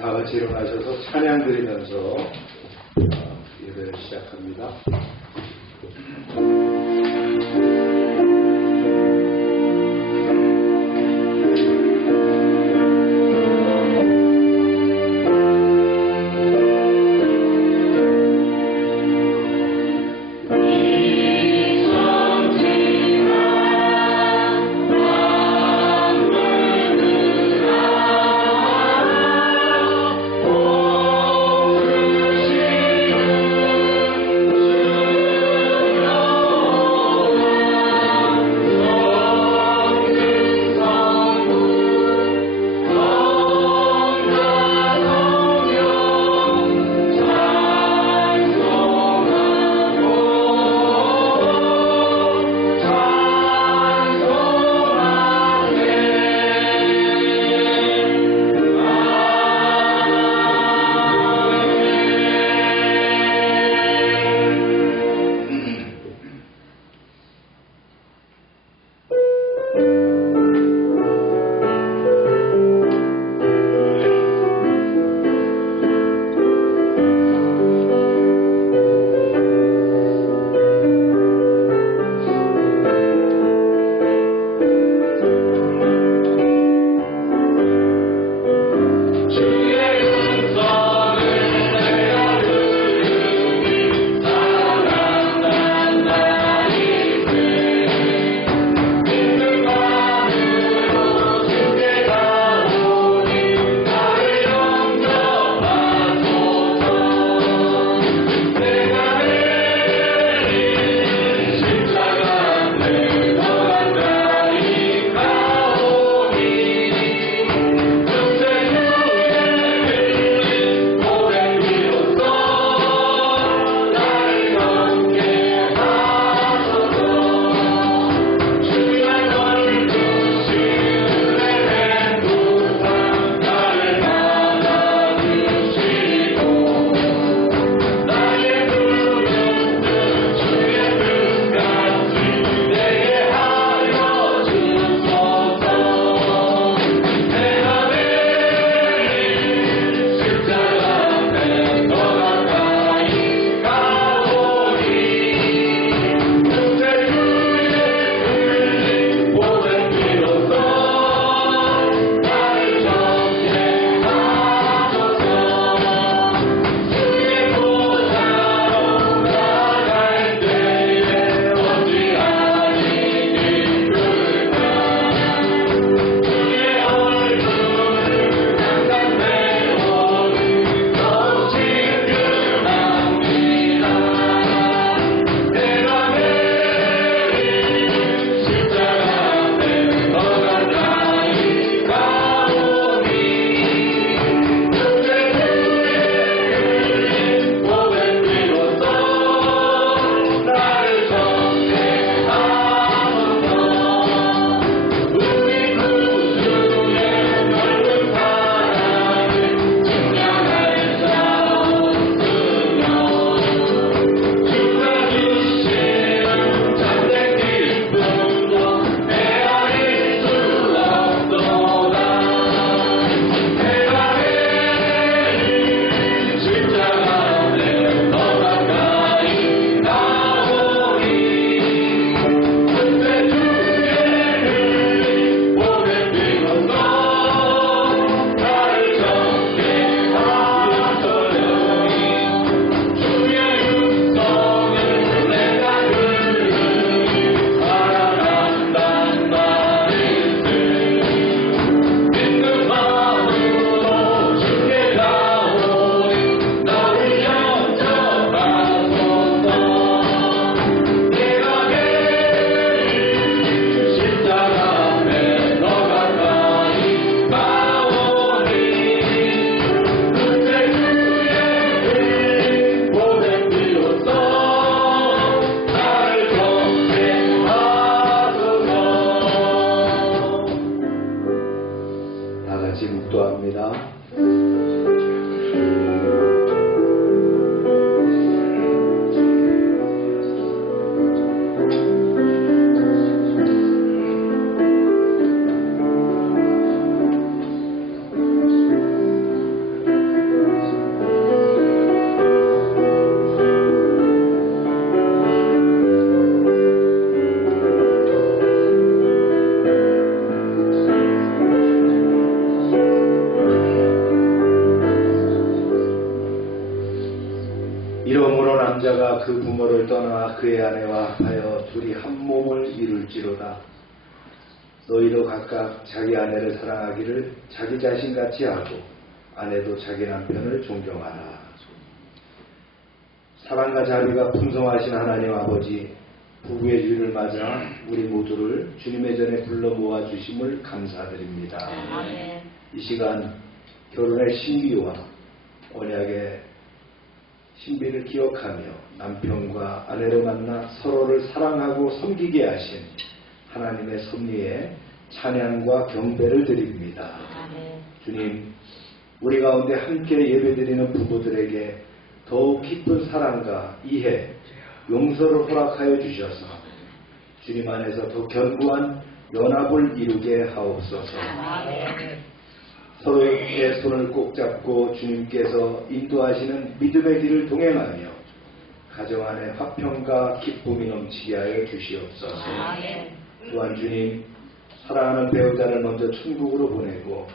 다 같이 일어나셔서 찬양 드리면서 예배를 시작합니다. 남자가 그 부모를 떠나 그의 아내와 하여 둘이 한 몸을 이룰지로다. 너희도 각각 자기 아내를 사랑하기를 자기 자신같이 하고 아내도 자기 남편을 존경하라. 사랑과 자비가 풍성하신 하나님 아버지, 부부의 주일을 맞아 우리 모두를 주님의 전에 불러 모아 주심을 감사드립니다. 아멘. 이 시간 결혼의 신비와 언약의 신비를 기억하며 남편과 아내로 만나 서로를 사랑하고 섬기게 하신 하나님의 섭리에 찬양과 경배를 드립니다. 아멘. 주님, 우리 가운데 함께 예배드리는 부부들에게 더욱 깊은 사랑과 이해, 용서를 허락하여 주셔서 주님 안에서 더 견고한 연합을 이루게 하옵소서. 아멘. 서로의 손을 꼭 잡고 주님께서 인도하시는 믿음의 길을 동행하며 가정 안에 화평과 기쁨이 넘치게 하여 주시옵소서. 아멘. 또한 주님, 사랑하는 배우자를 먼저 천국으로 보내고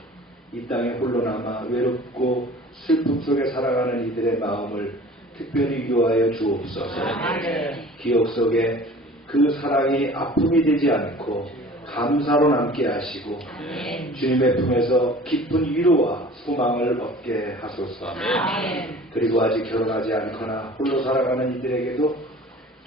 이 땅에 홀로 남아 외롭고 슬픔 속에 살아가는 이들의 마음을 특별히 유하여 주옵소서. 아멘. 기억 속에 그 사랑이 아픔이 되지 않고 감사로 남게 하시고 아멘. 주님의 품에서 깊은 위로와 소망을 얻게 하소서. 아멘. 그리고 아직 결혼하지 않거나 홀로 살아가는 이들에게도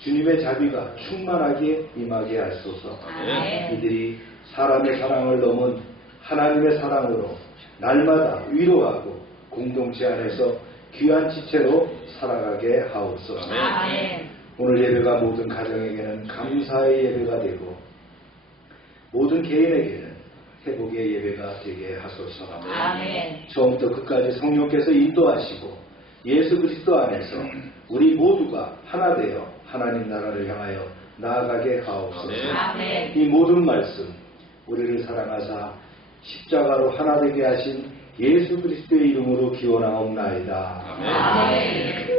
주님의 자비가 충만하게 임하게 하소서. 아멘. 이들이 사람의 사랑을 넘은 하나님의 사랑으로 날마다 위로하고 공동체 안에서 귀한 지체로 살아가게 하옵소서. 아멘. 오늘 예배가 모든 가정에게는 감사의 예배가 되고 모든 개인에게는 회복의 예배가 되게 하소서. 아멘. 처음부터 끝까지 성령께서 인도하시고 예수 그리스도 안에서 우리 모두가 하나 되어 하나님 나라를 향하여 나아가게 하옵소서. 아멘. 이 모든 말씀 우리를 사랑하사 십자가로 하나 되게 하신 예수 그리스도의 이름으로 기원하옵나이다. 아멘.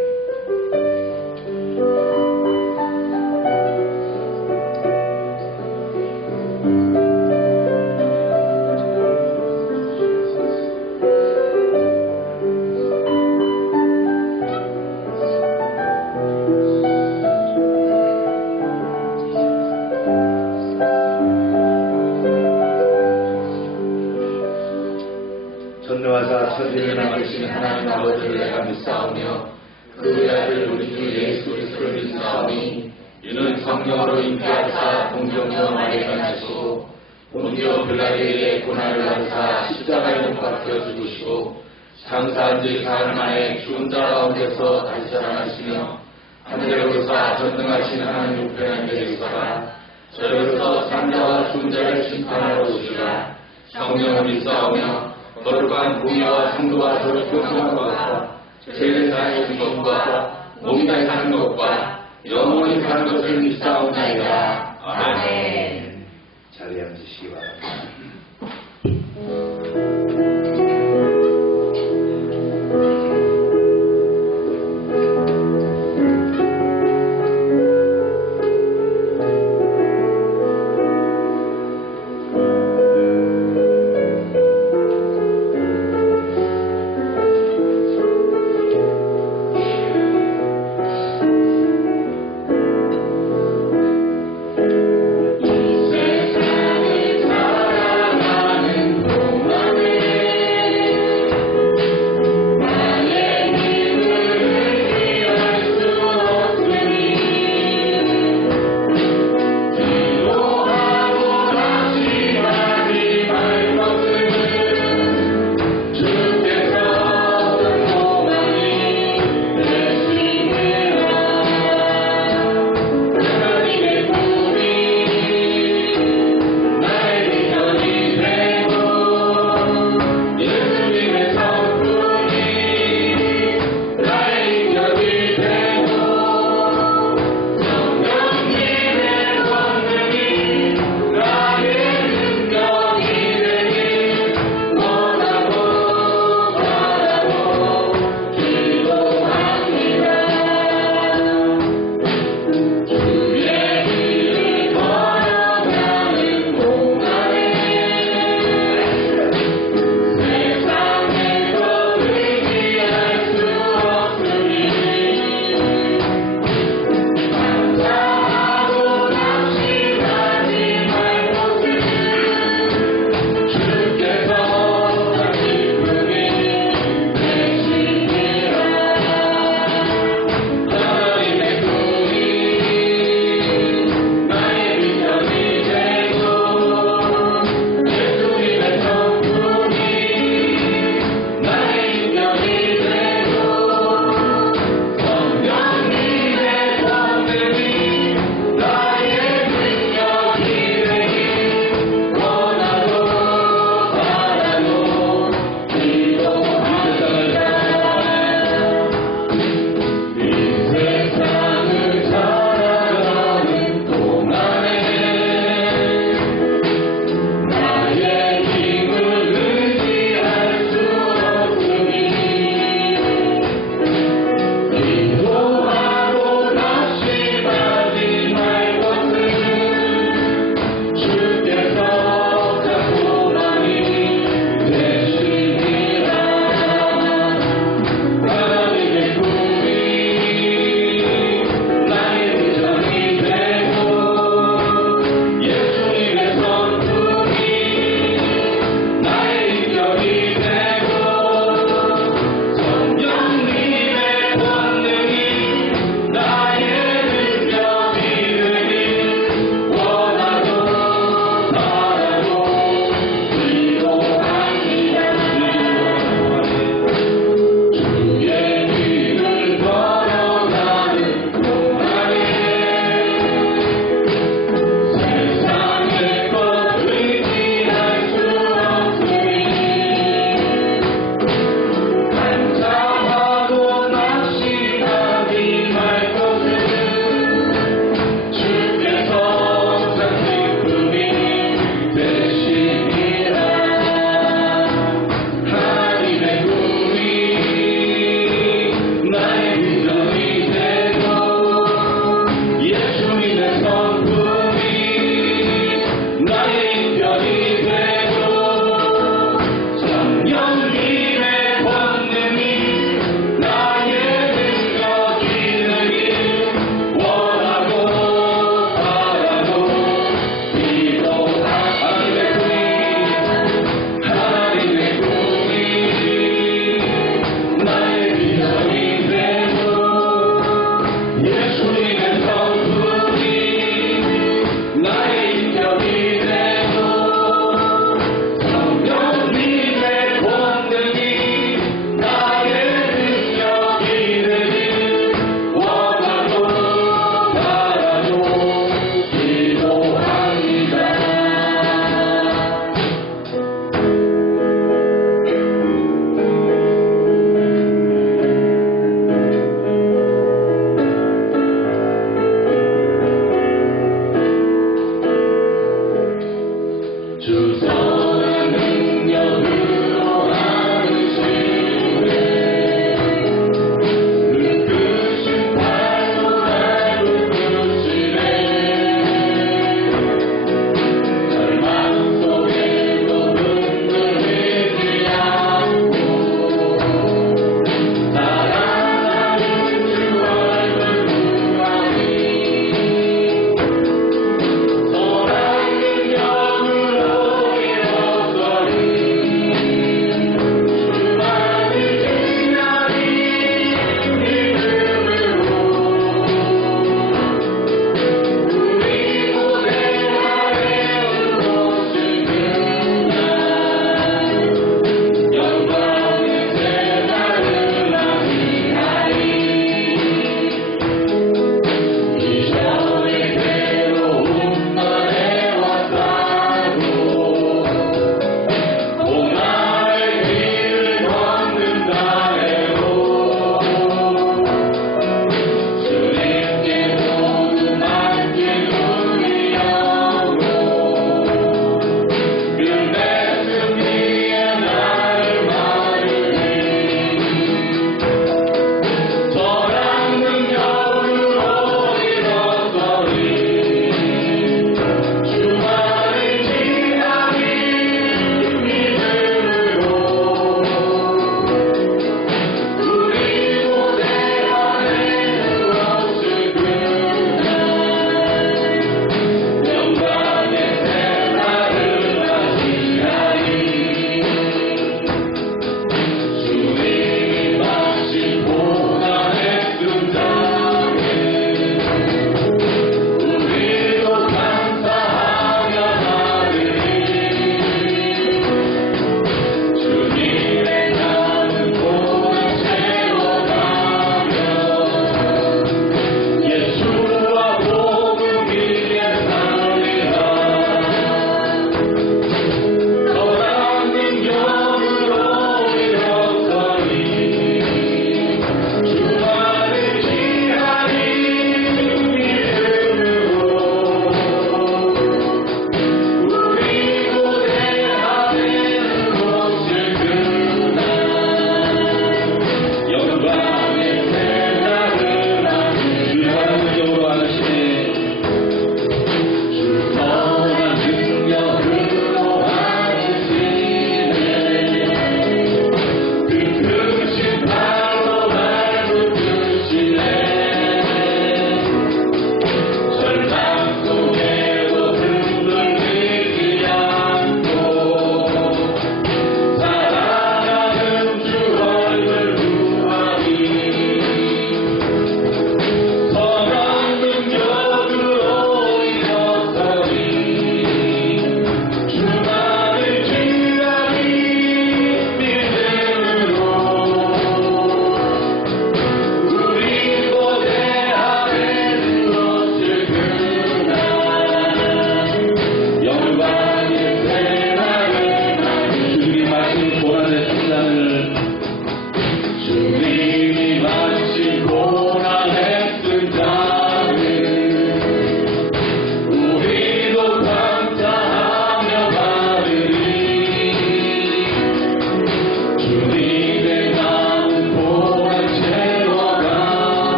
전능하사 천지를 만드신 하나님 아버지를 내가 믿사오며 그 아들 우리 주 예수 그리스도를 믿사오니 이는 성령으로 잉태하사 동정녀 마리아가 나시고 본디오 빌라도에게 고난을 받으사 십자가에 못 박혀 죽으시고 장사한 지 사흘 만에 죽은 자 가운데서 다시 살아나시며 하늘에 오르사 전능하신 하나님 우편에 앉아 계시다가 저리로서 산자와 죽은 자를 심판하러 오시리라. 성령을 믿사오며 거룩한 공의와 성도와 서로 교통하는 것과 죄를 사하신 것과 몸이 다시 사는 것과 영원히 사는 것을 믿사옵나이다. 아멘. 자리에 앉으시기 바랍니다. 세상을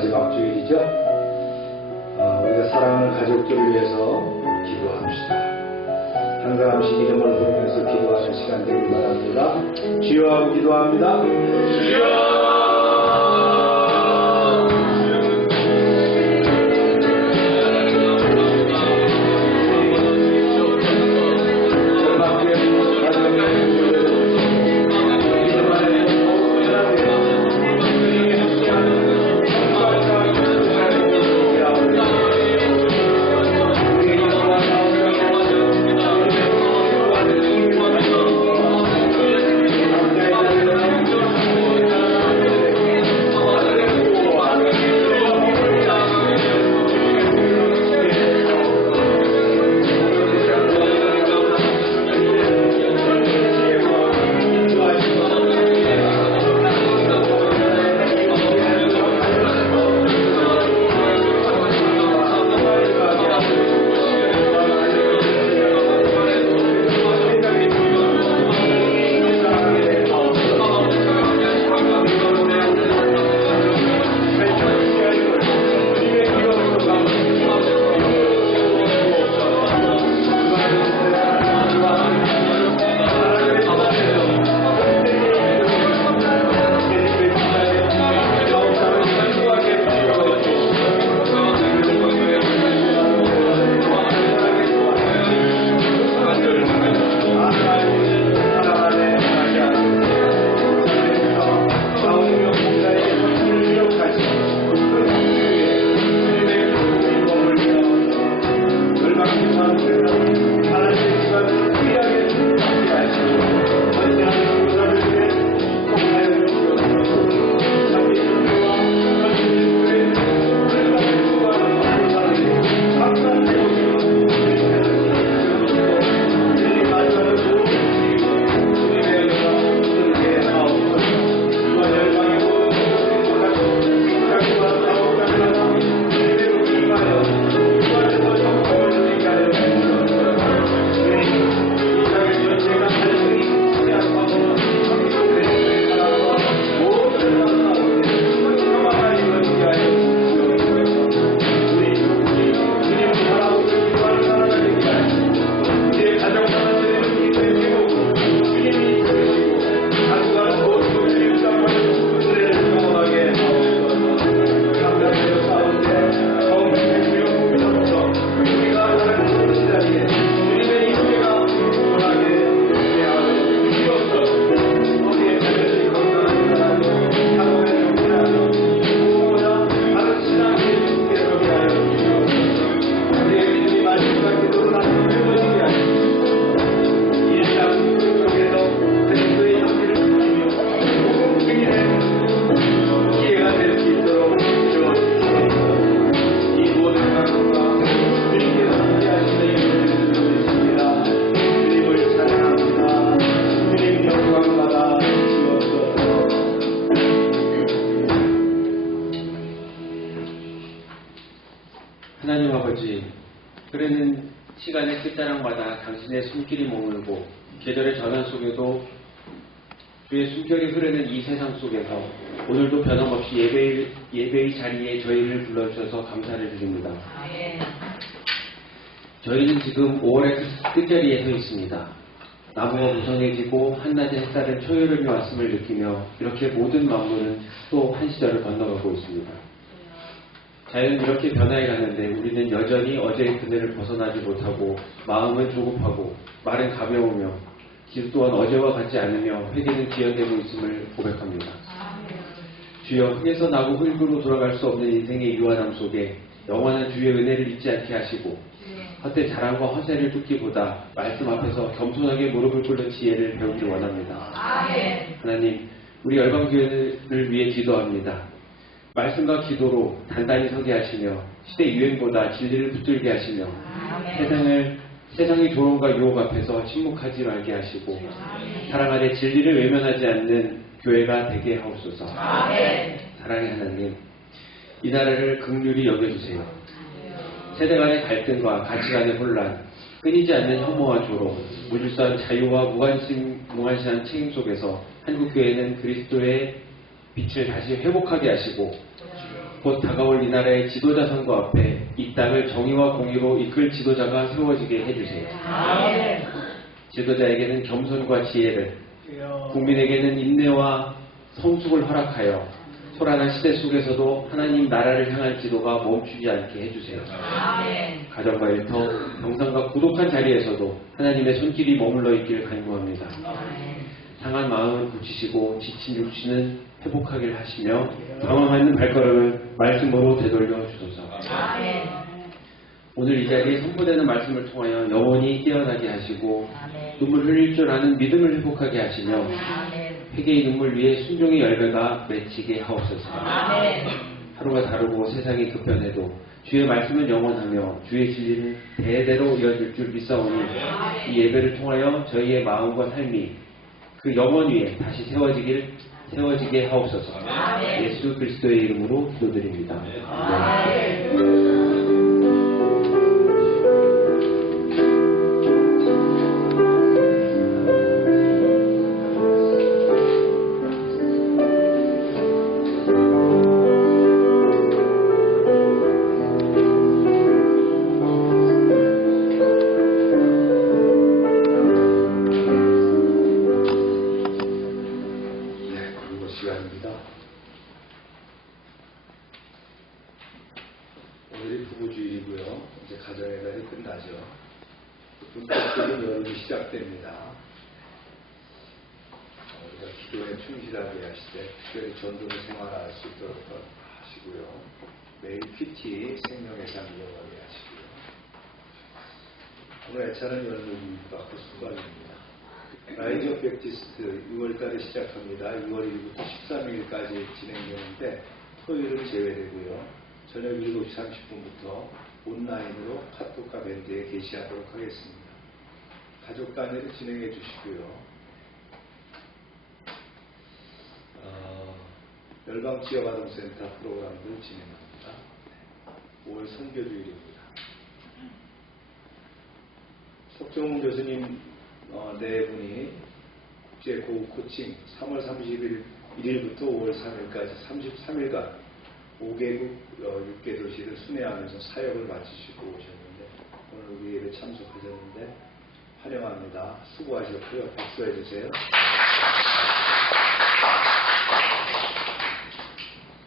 마지막 주일이죠. 우리가 사랑하는 가족들을 위해서 기도합시다. 한 사람씩 이름을 부르면서 기도하는 시간 되길 바랍니다. 주여 하고 기도합니다. 주여! 하나님 아버지, 흐르는 시간의 끝자락마다 당신의 손길이 머물고 계절의 전환 속에도 주의 숨결이 흐르는 이 세상 속에서 오늘도 변함없이 예배의 자리에 저희를 불러주셔서 감사를 드립니다. 저희는 지금 5월의 끝자리에 서 있습니다. 나무가 무성해지고 한낮의 햇살은 초여름이 왔음을 느끼며 이렇게 모든 만물은 또 한 시절을 건너가고 있습니다. 자연은 이렇게 변화해 가는데 우리는 여전히 어제의 그늘을 벗어나지 못하고 마음은 조급하고 말은 가벼우며 길 또한 어제와 같지 않으며 회개는 지연되고 있음을 고백합니다. 주여, 흙에서 나고 흙으로 돌아갈 수 없는 인생의 유한함 속에 영원한 주의 은혜를 잊지 않게 하시고 헛된 자랑과 허세를 뚫기보다 말씀 앞에서 겸손하게 무릎을 꿇는 지혜를 배우길 원합니다. 하나님, 우리 열방교회를 위해 기도합니다. 말씀과 기도로 단단히 서게 하시며 시대 유행보다 진리를 붙들게 하시며 세상의 조롱과 유혹 앞에서 침묵하지 말게 하시고 사랑 안에 진리를 외면하지 않는 교회가 되게 하옵소서. 사랑의 하나님, 이 나라를 긍휼히 여겨주세요. 세대 간의 갈등과 가치 간의 혼란, 끊이지 않는 혐오와 조롱, 무질서한 자유와 무관심한 책임 속에서 한국교회는 그리스도의 빛을 다시 회복하게 하시고 곧 다가올 이 나라의 지도자 선거 앞에 이 땅을 정의와 공의로 이끌 지도자가 세워지게 해주세요. 아멘. 지도자에게는 겸손과 지혜를, 국민에게는 인내와 성숙을 허락하여 소란한 시대 속에서도 하나님 나라를 향한 지도가 멈추지 않게 해주세요. 아멘. 가정과 일터, 병상과 고독한 자리에서도 하나님의 손길이 머물러 있기를 간구합니다. 상한 마음을 고치시고 지친 육신은 회복하길 하시며 방황하는 발걸음을 말씀으로 되돌려 주소서. 아멘. 오늘 이 자리에 선포되는 말씀을 통하여 영혼이 깨어나게 하시고 아멘. 눈물 흘릴 줄 아는 믿음을 회복하게 하시며 아멘. 회개의 눈물 위에 순종의 열매가 맺히게 하옵소서. 아멘. 하루가 다르고 세상이 급변해도 주의 말씀은 영원하며 주의 진리는 대대로 이어질 줄 믿사오니 이 예배를 통하여 저희의 마음과 삶이 그 영원 위에 다시 세워지게 하옵소서. 아멘. 예수 그리스도의 이름으로 기도드립니다. 아멘. 오늘이 부부주일이고요. 이제 가정예배는 끝나죠. 본격적인 여름이 시작됩니다. 우리가 기도에 충실하게 하시되 특별히 전도를 생활할 수 있도록 하시고요. 매일 큐티 생명의 삶 이어가게 하시고요. 오늘 애차는 연극과 수관입니다. 라이즈 오브 베프티스트 6월달에 시작합니다. 6월 1일부터 13일까지 진행되는데 토요일은 제외되고요. 저녁 7시 30분부터 온라인으로 카톡과 밴드에 게시하도록 하겠습니다. 가족 단위로 진행해 주시고요. 열방지역아동센터 프로그램들 진행합니다. 5월 선교주일입니다. 석정훈 교수님 네 분이 국제고급 코칭 3월 31일부터 5월 3일까지 33일간 5개국 6개 도시를 순회하면서 사역을 마치시고 오셨는데 오늘 우리 예배 참석하셨는데 환영합니다. 수고하셨고요. 박수해 주세요.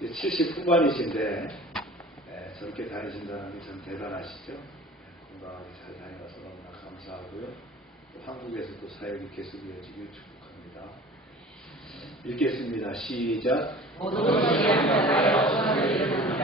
70 후반이신데 저렇게 다니신다는 게 참 대단하시죠. 건강하게 잘 다녀가서 너무나 감사하고요. 또 한국에서도 사역이 계속 이어지길 축복합니다. 읽겠습니다. 시작. 모든 것이 하나님의 선을 이루는다.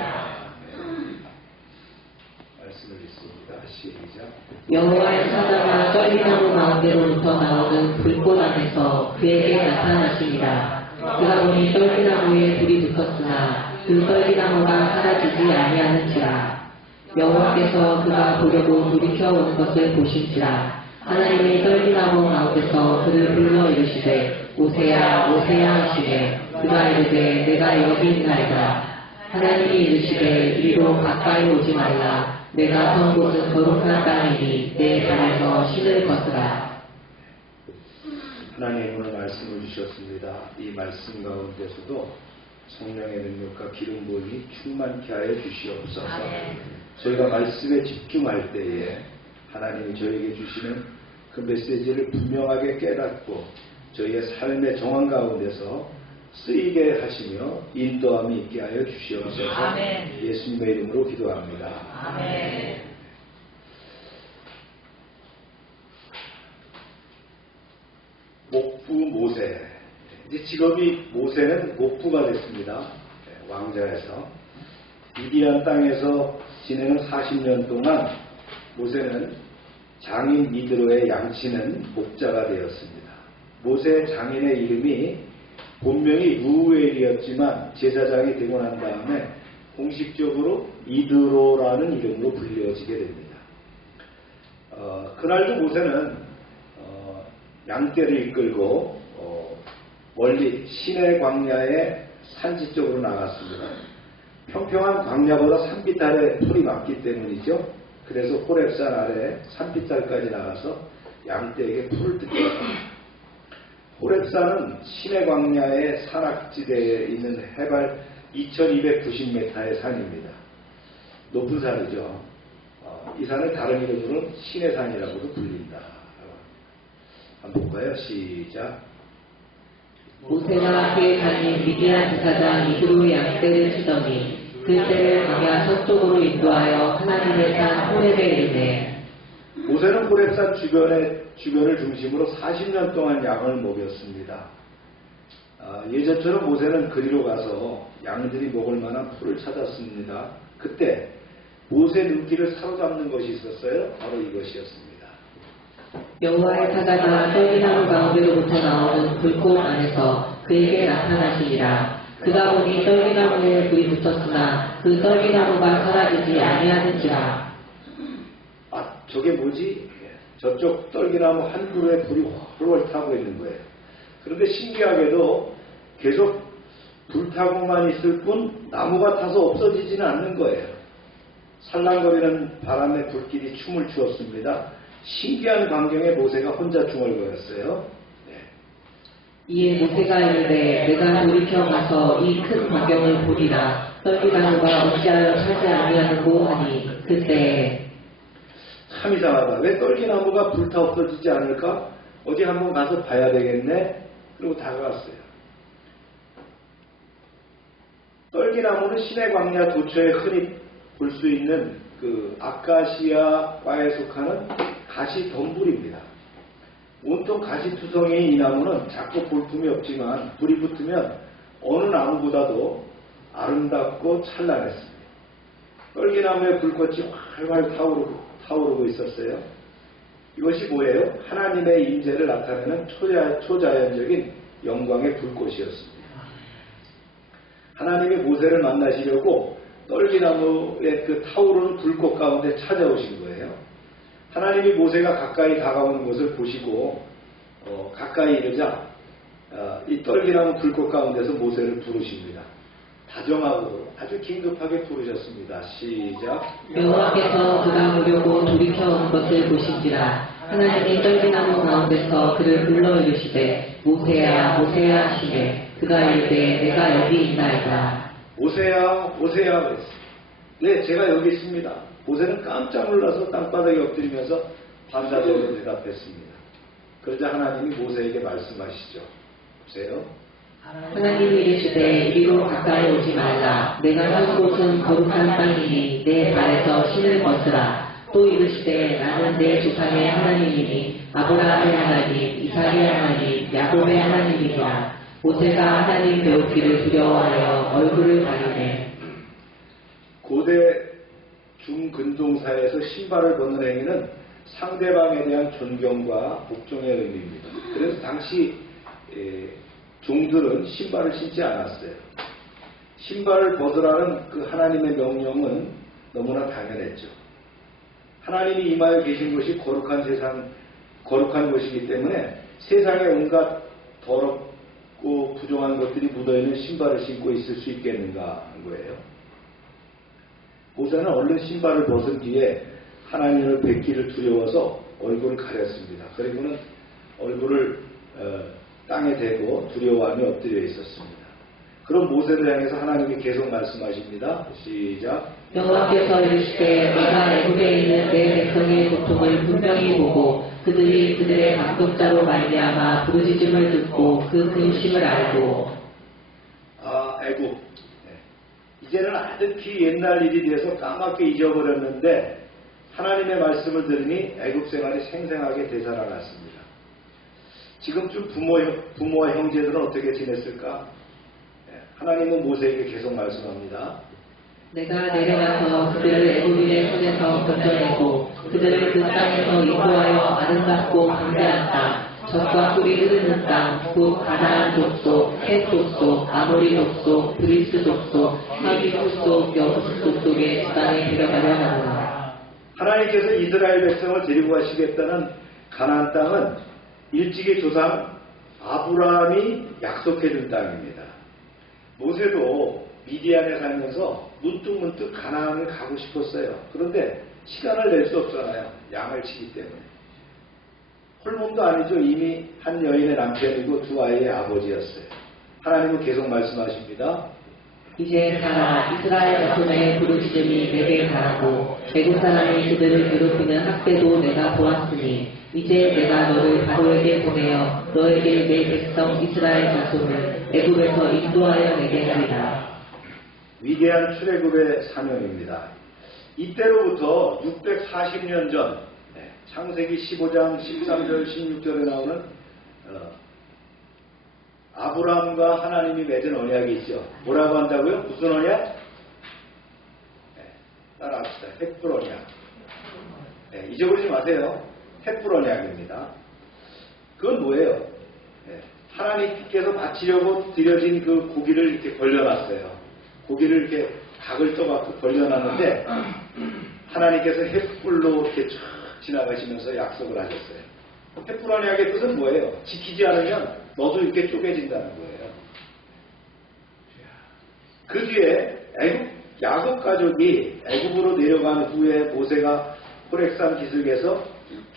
말씀을 읽습니다. 시작. 여호와의 사자가 떨기나무 가운데로부터 나오는 불꽃 안에서 그에게 나타나시니라. 그가 보니 떨기나무에 불이 붙었으나 그 떨기나무가 사라지지 아니하는지라. 여호와께서 그가 보려고 돌이켜 오는 것을 보신지라. 하나님이 떨기나무 가운데서 그를 불러 이르시되 오세야 오세야 하시되 그가 이르되 내가 여기 있나이다. 하나님이 이르시되 이리로 가까이 오지 말라. 내가 선 곳은 거룩한 땅이니 내 발에서 신을 벗으라. 하나님 오늘 말씀을 주셨습니다. 이 말씀 가운데서도 성령의 능력과 기름 부음이 충만케 하여 주시옵소서. 저희가 말씀에 집중할 때에 하나님이 저에게 주시는 그 메시지를 분명하게 깨닫고 저희의 삶의 정황 가운데서 쓰이게 하시며 인도함이 있게 하여 주시옵소서. 아멘. 예수님의 이름으로 기도합니다. 아멘. 목부 모세. 이제 직업이 모세는 목부가 됐습니다. 왕자에서. 미디안 땅에서 지내는 40년 동안 모세는 장인 이드로의 양치는 목자가 되었습니다. 모세 장인의 이름이 본명이 루엘이었지만 제사장이 되고 난 다음에 공식적으로 이드로라는 이름으로 불려지게 됩니다. 그날도 모세는 양떼를 이끌고 멀리 시내 광야의 산지 쪽으로 나갔습니다. 평평한 광야보다 산빛 아래 풀이 많기 때문이죠. 그래서 호렙산 아래 산빛달까지 나가서 양떼에게 풀을 뜯게 합니다. 호렙산은 시내 광야의 산악지대에 있는 해발 2290m의 산입니다. 높은 산이죠. 이 산을 다른 이름으로는 신의 산이라고도 불린다. 한번 볼까요? 시작. 모세가 그의 다닌 미디안 제사장 이스로 양떼를 치더니 그 떼를 광야 서쪽으로 인도하여 하나님의 산 호렙에 이르되. 모세는 호렙산 주변을 중심으로 40년 동안 양을 먹였습니다. 예전처럼 모세는 그리로 가서 양들이 먹을 만한 풀을 찾았습니다. 그때 모세 눈길을 사로잡는 것이 있었어요. 바로 이것이었습니다. 여호와의 사자가 떨기나무 가운데로부터 나오는 불꽃 안에서 그에게 나타나시니라. 그가 보니 떨기나무에 불이 붙었으나 그 떨기나무가 사라지지 아니하는지라. 저게 뭐지? 저쪽 떨기나무 한 그루에 불이 훨훨 타고 있는 거예요. 그런데 신기하게도 계속 불타고만 있을 뿐 나무가 타서 없어지지는 않는 거예요. 살랑거리는 바람에 불길이 춤을 추었습니다. 신기한 광경에 모세가 혼자 중얼거렸어요. 이에 모세가 이르되 내가 돌이켜 가서 이 큰 광경을 보리라. 떨기나무가 어찌하여 타지 아니하는고 하니 그때. 참 이상하다. 왜 떨기나무가 불타 없어지지 않을까? 어디 한번 가서 봐야 되겠네. 그리고 다가갔어요. 떨기나무는 시내 광야 도처에 흔히 볼 수 있는 그 아카시아과에 속하는 가시 덤불입니다. 온통 가시투성이인 이 나무는 작고 볼품이 없지만 불이 붙으면 어느 나무보다도 아름답고 찬란했습니다. 떨기나무의 불꽃이 활활 타오르고 있었어요. 이것이 뭐예요? 하나님의 임재를 나타내는 초자연적인 영광의 불꽃이었습니다. 하나님이 모세를 만나시려고 떨기나무의 그 타오르는 불꽃 가운데 찾아오신 거예요. 하나님이 모세가 가까이 다가오는 것을 보시고 가까이 이르자 이 떨기나무 불꽃 가운데서 모세를 부르십니다. 다정하고 아주 긴급하게 부르셨습니다. 시작. 여호와께서 그가 오려고 돌이켜 온 것을 보신지라. 하나님이 떨기나무 가운데서 그를 불러 이르시되 모세야 모세야 하시되 그가 이르되 내가 여기 있나이다. 모세야 모세야 그랬어요. 네, 제가 여기 있습니다. 모세는 깜짝 놀라서 땅바닥에 엎드리면서 반사적으로 대답했습니다. 그러자 하나님이 모세에게 말씀하시죠. 보세요. 하나님이 이르시되 이리로 가까이 오지 말라. 내가 선 곳은 거룩한 땅이니 내 발에서 신을 벗으라. 또 이르시되 나는 내 조상의 하나님이니 아브라함의 하나님, 이삭의 하나님, 야곱의 하나님이니라. 모세가 하나님 배우기를 두려워하여 얼굴을 가리네. 고대 중근동사에서 신발을 벗는 행위는 상대방에 대한 존경과 복종의 의미입니다. 그래서 당시 종들은 신발을 신지 않았어요. 신발을 벗으라는 그 하나님의 명령은 너무나 당연했죠. 하나님이 임하여 계신 곳이 거룩한 곳이기 때문에 세상에 온갖 더럽고 부정한 것들이 묻어있는 신발을 신고 있을 수 있겠는가 하는 거예요. 모세는 얼른 신발을 벗은 뒤에 하나님을 뵙기를 두려워서 얼굴을 가렸습니다. 그리고는 얼굴을 땅에 대고 두려워하며 엎드려 있었습니다. 그럼 모세를 향해서 하나님이 계속 말씀하십니다. 시작. 여호와께서 이르시되 내가 애굽에 있는 내 백성의 고통을 분명히 보고 그들이 그들의 반역자로 말미암아 부르짖음을 듣고 그 근심을 알고. 애굽. 이제는 아득히 옛날 일이 돼서 까맣게 잊어버렸는데 하나님의 말씀을 들으니 애굽 생활이 생생하게 되살아났습니다. 지금쯤 부모와 형제들은 어떻게 지냈을까? 하나님은 모세에게 계속 말씀합니다. 내가 내려가서 그들을 애굽인의 손에서 건져내고 그들을 그 땅에서 인도하여 아름답고 광대한 땅, 젖과 꿀이 흐르는 땅, 곧 가나안 족속, 헷 족속, 아모리 족속, 브리스 족속, 하비 족속, 여부스 족속의 지방에 데려가려 하노라. 하나님께서 이스라엘 백성을 데리고 가시겠다는 가나안 땅은 일찍이 조상 아브라함이 약속해준 땅입니다. 모세도 미디안에 살면서 문득문득 가나안을 가고 싶었어요. 그런데 시간을 낼 수 없잖아요. 양을 치기 때문에. 홀몸도 아니죠. 이미 한 여인의 남편이고 두 아이의 아버지였어요. 하나님은 계속 말씀하십니다. 이제 가라. 이스라엘 자손의 부르짖음이 내게 가라고 애굽 사람이 그들을 괴롭히는 학대도 내가 보았으니 이제 내가 너를 바로에게 보내어 너에게 내 백성 이스라엘 자손을 애굽에서 인도하여 내게 하리라. 위대한 출애굽의 사명입니다. 이때로부터 640년 전 창세기 15장 13절 16절에 나오는 아브라함과 하나님이 맺은 언약이 있죠. 뭐라고 한다고요? 무슨 언약? 따라합시다. 헷불 언약. 잊어버리지 마세요. 헷불 언약입니다. 그건 뭐예요? 하나님께서 바치려고 드려진 그 고기를 이렇게 벌려놨어요. 고기를 이렇게 각을 떠갖고 벌려놨는데 하나님께서 햇불로 이렇게 쫙 지나가시면서 약속을 하셨어요. 햇불 언약의 뜻은 뭐예요? 지키지 않으면 너도 이렇게 쪼개진다는 거예요. 그 뒤에 야곱 가족이 애굽으로 내려간 후에 모세가 호렙산 기슭에서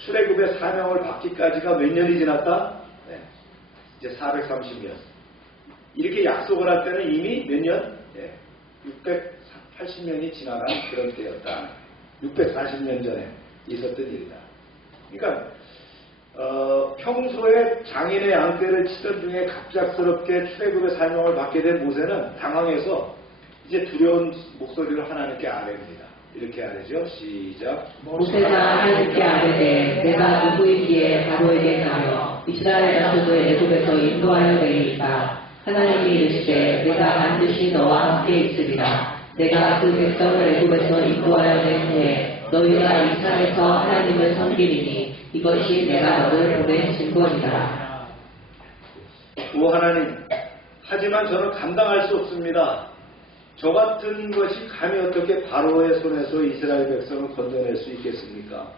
출애굽의 사명을 받기까지가 몇 년이 지났다? 이제 430년. 이렇게 약속을 할 때는 이미 몇 년? 680년이 지나간 그런 때였다. 640년 전에 있었던 일이다. 그러니까 평소에 장인의 양떼를 치던 중에 갑작스럽게 출애굽의 사명을 받게 된 모세는 당황해서 이제 두려운 목소리로 하나님께 아뢰입니다. 이렇게 아뢰죠. 시작. 모세가 하나님께 아뢰되 내가 누구이기에 바로에게 가며 이스라엘 자손을 애굽에서 인도하여 내리까. 하나님이 이르시되 내가 반드시 너와 함께 있으리라. 내가 그 백성을 애굽에서 인도하여 낸 후에 너희가 이 산에서 하나님을 섬기리니 이것이 내가 너를 보낸 증거이다. 오 하나님, 하지만 저는 감당할 수 없습니다. 저 같은 것이 감히 어떻게 바로의 손에서 이스라엘 백성을 건져낼 수 있겠습니까?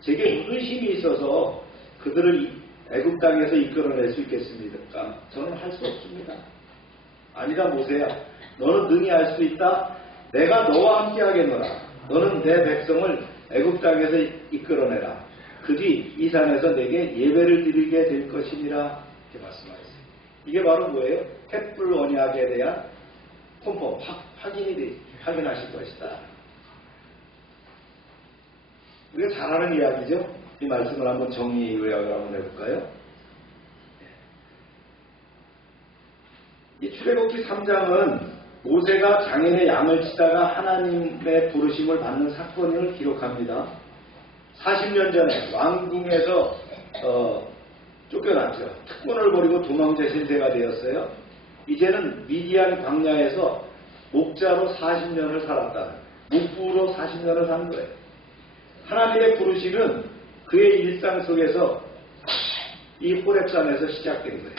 제게 의심이 있어서 그들을 애굽 땅에서 이끌어낼 수 있겠습니까? 저는 할 수 없습니다. 아니다 모세야, 너는 능히 할 수 있다. 내가 너와 함께 하겠노라. 너는 내 백성을 애굽 땅에서 이끌어내라. 그 뒤 이 산에서 내게 예배를 드리게 될 것이니라. 이렇게 말씀하셨어요. 이게 바로 뭐예요? 햇불 언약에 대한 컨펌, 확인하실 것이다. 우리가 잘 아는 이야기죠? 이 말씀을 한번 정리 요약을 한번 해볼까요? 이 출애굽기 3장은 모세가 장인의 양을 치다가 하나님의 부르심을 받는 사건을 기록합니다. 40년 전에 왕궁에서 쫓겨났죠. 특권을 버리고 도망자 신세가 되었어요. 이제는 미디안 광야에서 목자로 40년을 살았다. 목부로 40년을 산 거예요. 하나님의 부르심은 그의 일상 속에서 이 호렙산에서 시작된 거예요.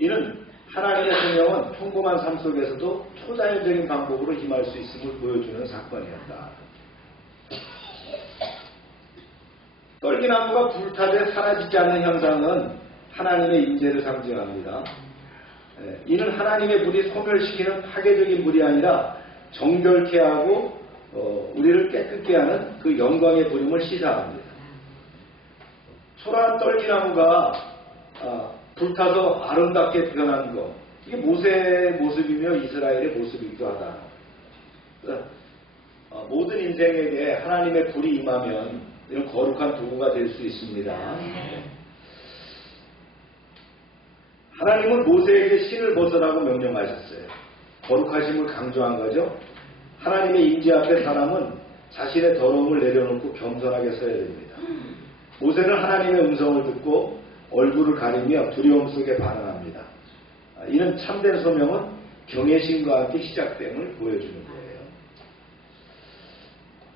이는 하나님의 성령은 평범한 삶 속에서도 초자연적인 방법으로 임할 수 있음을 보여주는 사건이었다. 떨기나무가 불타되 사라지지 않는 현상은 하나님의 임재를 상징합니다. 이는 하나님의 불이 소멸시키는 파괴적인 불이 아니라 정결케 하고 우리를 깨끗게 하는 그 영광의 불임을 시사합니다. 초라한 떨기나무가 불타서 아름답게 변한 것, 이게 모세의 모습이며 이스라엘의 모습이기도 하다. 모든 인생에게 하나님의 불이 임하면 이런 거룩한 도구가 될 수 있습니다. 하나님은 모세에게 신을 벗으라고 명령하셨어요. 거룩하심을 강조한 거죠. 하나님의 임재 앞에 사람은 자신의 더러움을 내려놓고 겸손하게 서야 됩니다. 모세는 하나님의 음성을 듣고 얼굴을 가리며 두려움 속에 반응합니다. 이는 참된 소명은 경외심과 함께 시작됨을 보여주는 거예요.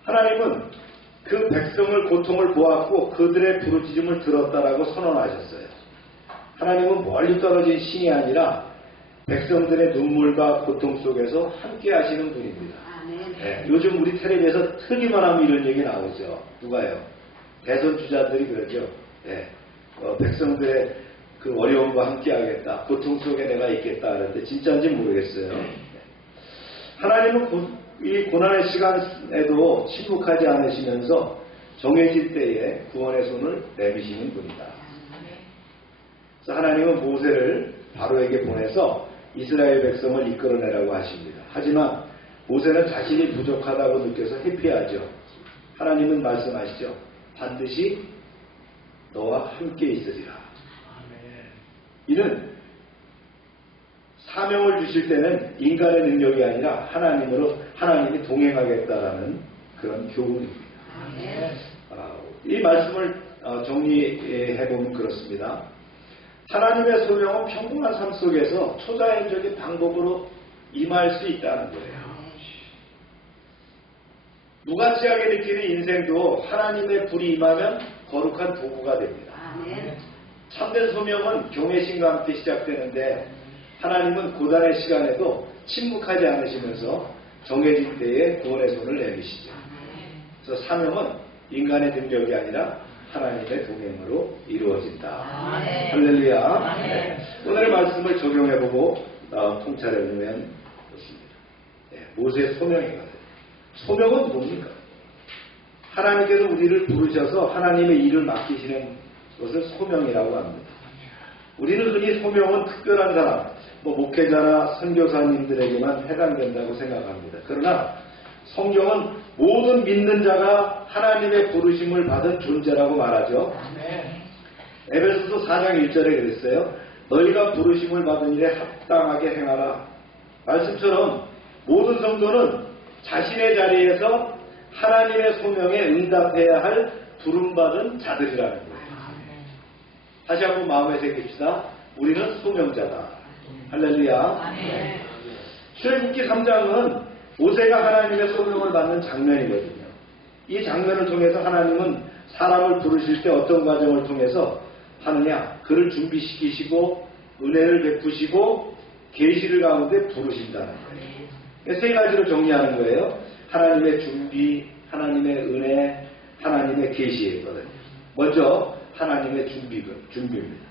하나님은 그 백성을 고통을 보았고 그들의 부르짖음을 들었다라고 선언하셨어요. 하나님은 멀리 떨어진 신이 아니라 백성들의 눈물과 고통 속에서 함께 하시는 분입니다. 네, 요즘 우리 텔레비에서 틀기만 하면 이런 얘기 나오죠. 누가요? 대선 주자들이 그러죠. 네, 백성들의 그 어려움과 함께 하겠다. 고통 속에 내가 있겠다. 그런데 진짜인지 모르겠어요. 하나님은 이 고난의 시간에도 침묵하지 않으시면서 정해질 때에 구원의 손을 내미시는 분이다. 그래서 하나님은 모세를 바로에게 보내서 이스라엘 백성을 이끌어내라고 하십니다. 하지만 모세는 자신이 부족하다고 느껴서 회피하죠. 하나님은 말씀하시죠. 반드시 너와 함께 있으리라. 이는 사명을 주실 때는 인간의 능력이 아니라 하나님이 동행하겠다라는 그런 교훈입니다. 이 말씀을 정리해보면 그렇습니다. 하나님의 소명은 평범한 삶 속에서 초자연적인 방법으로 임할 수 있다는 거예요. 무가치하게 느끼는 인생도 하나님의 불이 임하면 거룩한 도구가 됩니다. 참된 소명은 경외심과 함께 시작되는데 하나님은 고단의 시간에도 침묵하지 않으시면서 정해진 때에 구원의 손을 내미시죠. 그래서 사명은 인간의 능력이 아니라 하나님의 동행으로 이루어진다. 할렐루야. 네. 오늘의 말씀을 적용해보고 통찰해보면 좋습니다. 네, 모세의 소명이거든요. 소명은 뭡니까? 하나님께서 우리를 부르셔서 하나님의 일을 맡기시는 것을 소명이라고 합니다. 우리는 흔히 소명은 특별한 사람, 목회자나 선교사님들에게만 해당된다고 생각합니다. 그러나 성경은 모든 믿는 자가 하나님의 부르심을 받은 존재라고 말하죠. 에베소서 4장 1절에 그랬어요. 너희가 부르심을 받은 일에 합당하게 행하라. 말씀처럼 모든 성도는 자신의 자리에서 하나님의 소명에 응답해야 할 부름받은 자들이라는 거예요. 다시 한번 마음에 새깁시다. 우리는 소명자다. 할렐루야. 출애굽기 3장은 모세가 하나님의 소명을 받는 장면이거든요. 이 장면을 통해서 하나님은 사람을 부르실 때 어떤 과정을 통해서 하느냐? 그를 준비시키시고 은혜를 베푸시고 계시를 가운데 부르신다는 거예요. 세 가지로 정리하는 거예요. 하나님의 준비, 하나님의 은혜, 하나님의 계시거든요. 먼저 하나님의 준비입니다.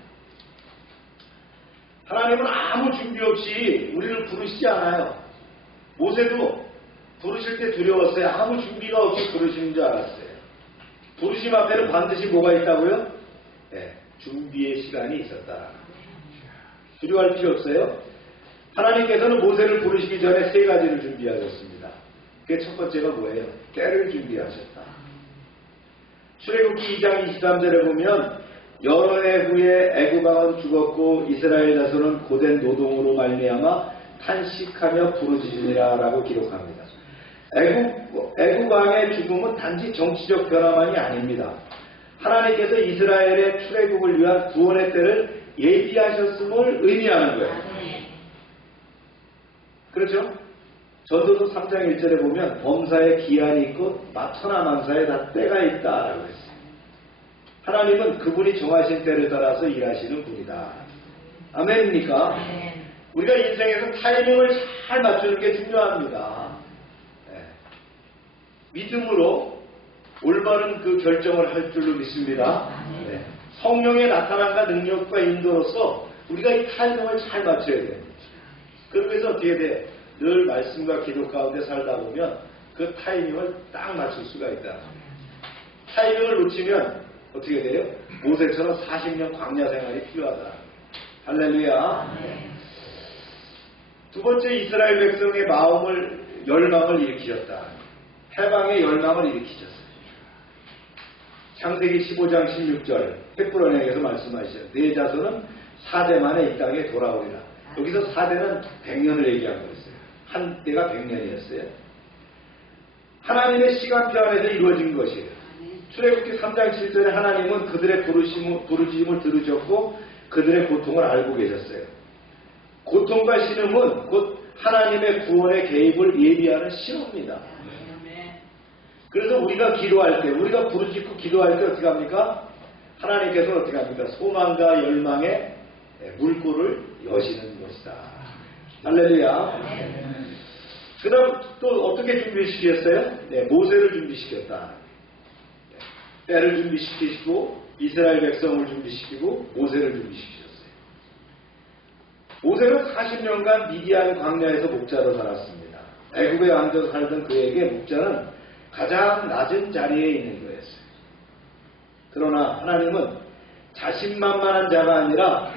하나님은 아무 준비 없이 우리를 부르시지 않아요. 모세도 부르실 때 두려웠어요. 아무 준비가 없이 부르시는 줄 알았어요. 부르심 앞에는 반드시 뭐가 있다고요? 네, 준비의 시간이 있었다. 두려워할 필요 없어요. 하나님께서는 모세를 부르시기 전에 세 가지를 준비하셨습니다. 그게 첫 번째가 뭐예요? 때를 준비하셨다. 출애굽기 2장 23절에 보면 여러 해 후에 애굽 왕은 죽었고 이스라엘 자손은 고된 노동으로 말미암아 탄식하며 부르짖으니라 라고 기록합니다. 애굽 왕의 죽음은 단지 정치적 변화만이 아닙니다. 하나님께서 이스라엘의 출애굽을 위한 구원의 때를 예비하셨음을 의미하는 거예요. 그렇죠? 전도서 3장 1절에 보면 범사에 기한이 있고 천하만사에 다 때가 있다라고 했어요. 하나님은 그분이 정하신 때를 따라서 일하시는 분이다. 아멘입니까? 우리가 인생에서 타이밍을 잘 맞추는 게 중요합니다. 네. 믿음으로 올바른 그 결정을 할 줄로 믿습니다. 네. 성령의 나타남과 능력과 인도로서 우리가 이 타이밍을 잘 맞춰야 됩니다. 그러면서 어떻게 돼? 늘 말씀과 기도 가운데 살다 보면 그 타이밍을 딱 맞출 수가 있다. 타이밍을 놓치면 어떻게 돼요? 모세처럼 40년 광야 생활이 필요하다. 할렐루야. 두 번째, 이스라엘 백성의 열망을 일으키셨다. 해방의 열망을 일으키셨어요. 창세기 15장 16절 헷브론에게서 말씀하시죠. 네 자손은 4대 만에 이 땅에 돌아오리라. 여기서 4대는 100년을 얘기한 거였어요. 한때가 100년이었어요. 하나님의 시간표 안에서 이루어진 것이에요. 출애굽기 3장 7절에 하나님은 그들의 부르짖음을 들으셨고 그들의 고통을 알고 계셨어요. 고통과 신음은 곧 하나님의 구원의 개입을 예비하는 신호입니다. 그래서 우리가 기도할 때, 우리가 부르짖고 기도할 때 어떻게 합니까? 하나님께서 어떻게 합니까? 소망과 열망의 물꼬를 여시는 것이다. 할렐루야. 그 다음 또 어떻게 준비시켰어요? 네, 모세를 준비시켰다. 때를 준비시키시고 이스라엘 백성을 준비시키고 모세를 준비시키셨어요. 모세는 40년간 미디안 광야에서 목자로 살았습니다. 애굽에 앉아 살던 그에게 목자는 가장 낮은 자리에 있는 거였어요. 그러나 하나님은 자신만만한 자가 아니라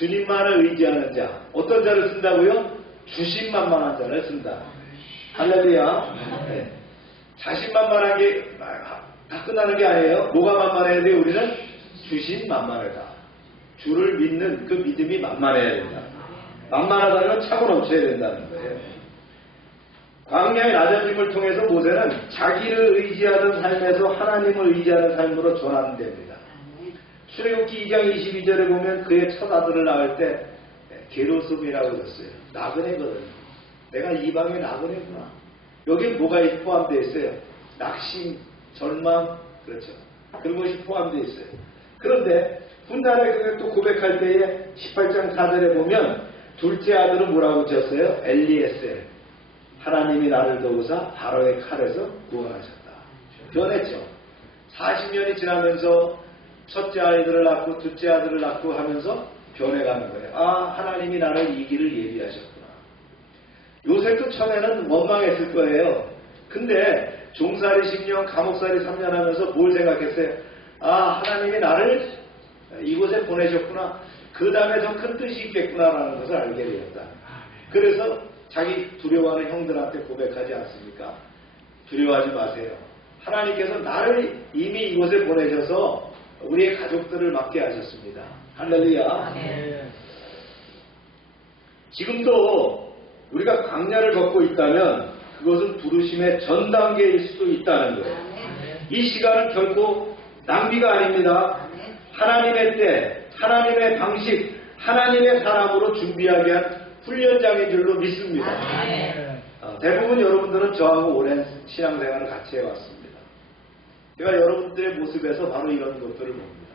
주님만을 의지하는 자. 어떤 자를 쓴다고요? 주신만만한 자를 쓴다. 할렐루야. 네. 자신만만한 게 다 끝나는 게 아니에요. 뭐가 만만해야 돼요? 우리는 주신만만하다. 주를 믿는 그 믿음이 만만해야 된다. 만만하다는 건 차고 넘쳐야 된다는 거예요. 광야의 낮아짐을 통해서 모세는 자기를 의지하던 삶에서 하나님을 의지하는 삶으로 전환됩니다. 출애굽기 2장 22절에 보면 그의 첫 아들을 낳을 때 게르솜이라고 그랬어요. 나그네거든요. 내가 이방의 나그네구나. 여기에 뭐가 포함되어 있어요? 낙심, 절망, 그렇죠. 그런 것이 포함되어 있어요. 그런데 훗날에 그가 또 고백할 때에 18장 4절에 보면 둘째 아들은 뭐라고 지었어요? 엘리에셀. 하나님이 나를 도우사 바로의 칼에서 구원하셨다. 변했죠. 40년이 지나면서 첫째 아이들을 낳고 둘째 아들을 낳고 하면서 변해가는 거예요. 아, 하나님이 나를 이 길을 예비하셨구나. 요셉도 처음에는 원망했을 거예요. 근데 종살이 10년, 감옥살이 3년 하면서 뭘 생각했어요? 아, 하나님이 나를 이곳에 보내셨구나. 그 다음에 더 큰 뜻이 있겠구나라는 것을 알게 되었다. 그래서 자기 두려워하는 형들한테 고백하지 않습니까? 두려워하지 마세요. 하나님께서 나를 이미 이곳에 보내셔서 우리의 가족들을 맡게 하셨습니다. 할렐루야. 지금도 우리가 광야를 걷고 있다면 그것은 부르심의 전 단계일 수도 있다는 거예요. 이 시간은 결코 낭비가 아닙니다. 하나님의 때, 하나님의 방식, 하나님의 사람으로 준비하게 한 훈련장인 줄로 믿습니다. 대부분 여러분들은 저하고 오랜 신앙생활을 같이 해왔습니다. 제가 여러분들의 모습에서 바로 이런 것들을 봅니다.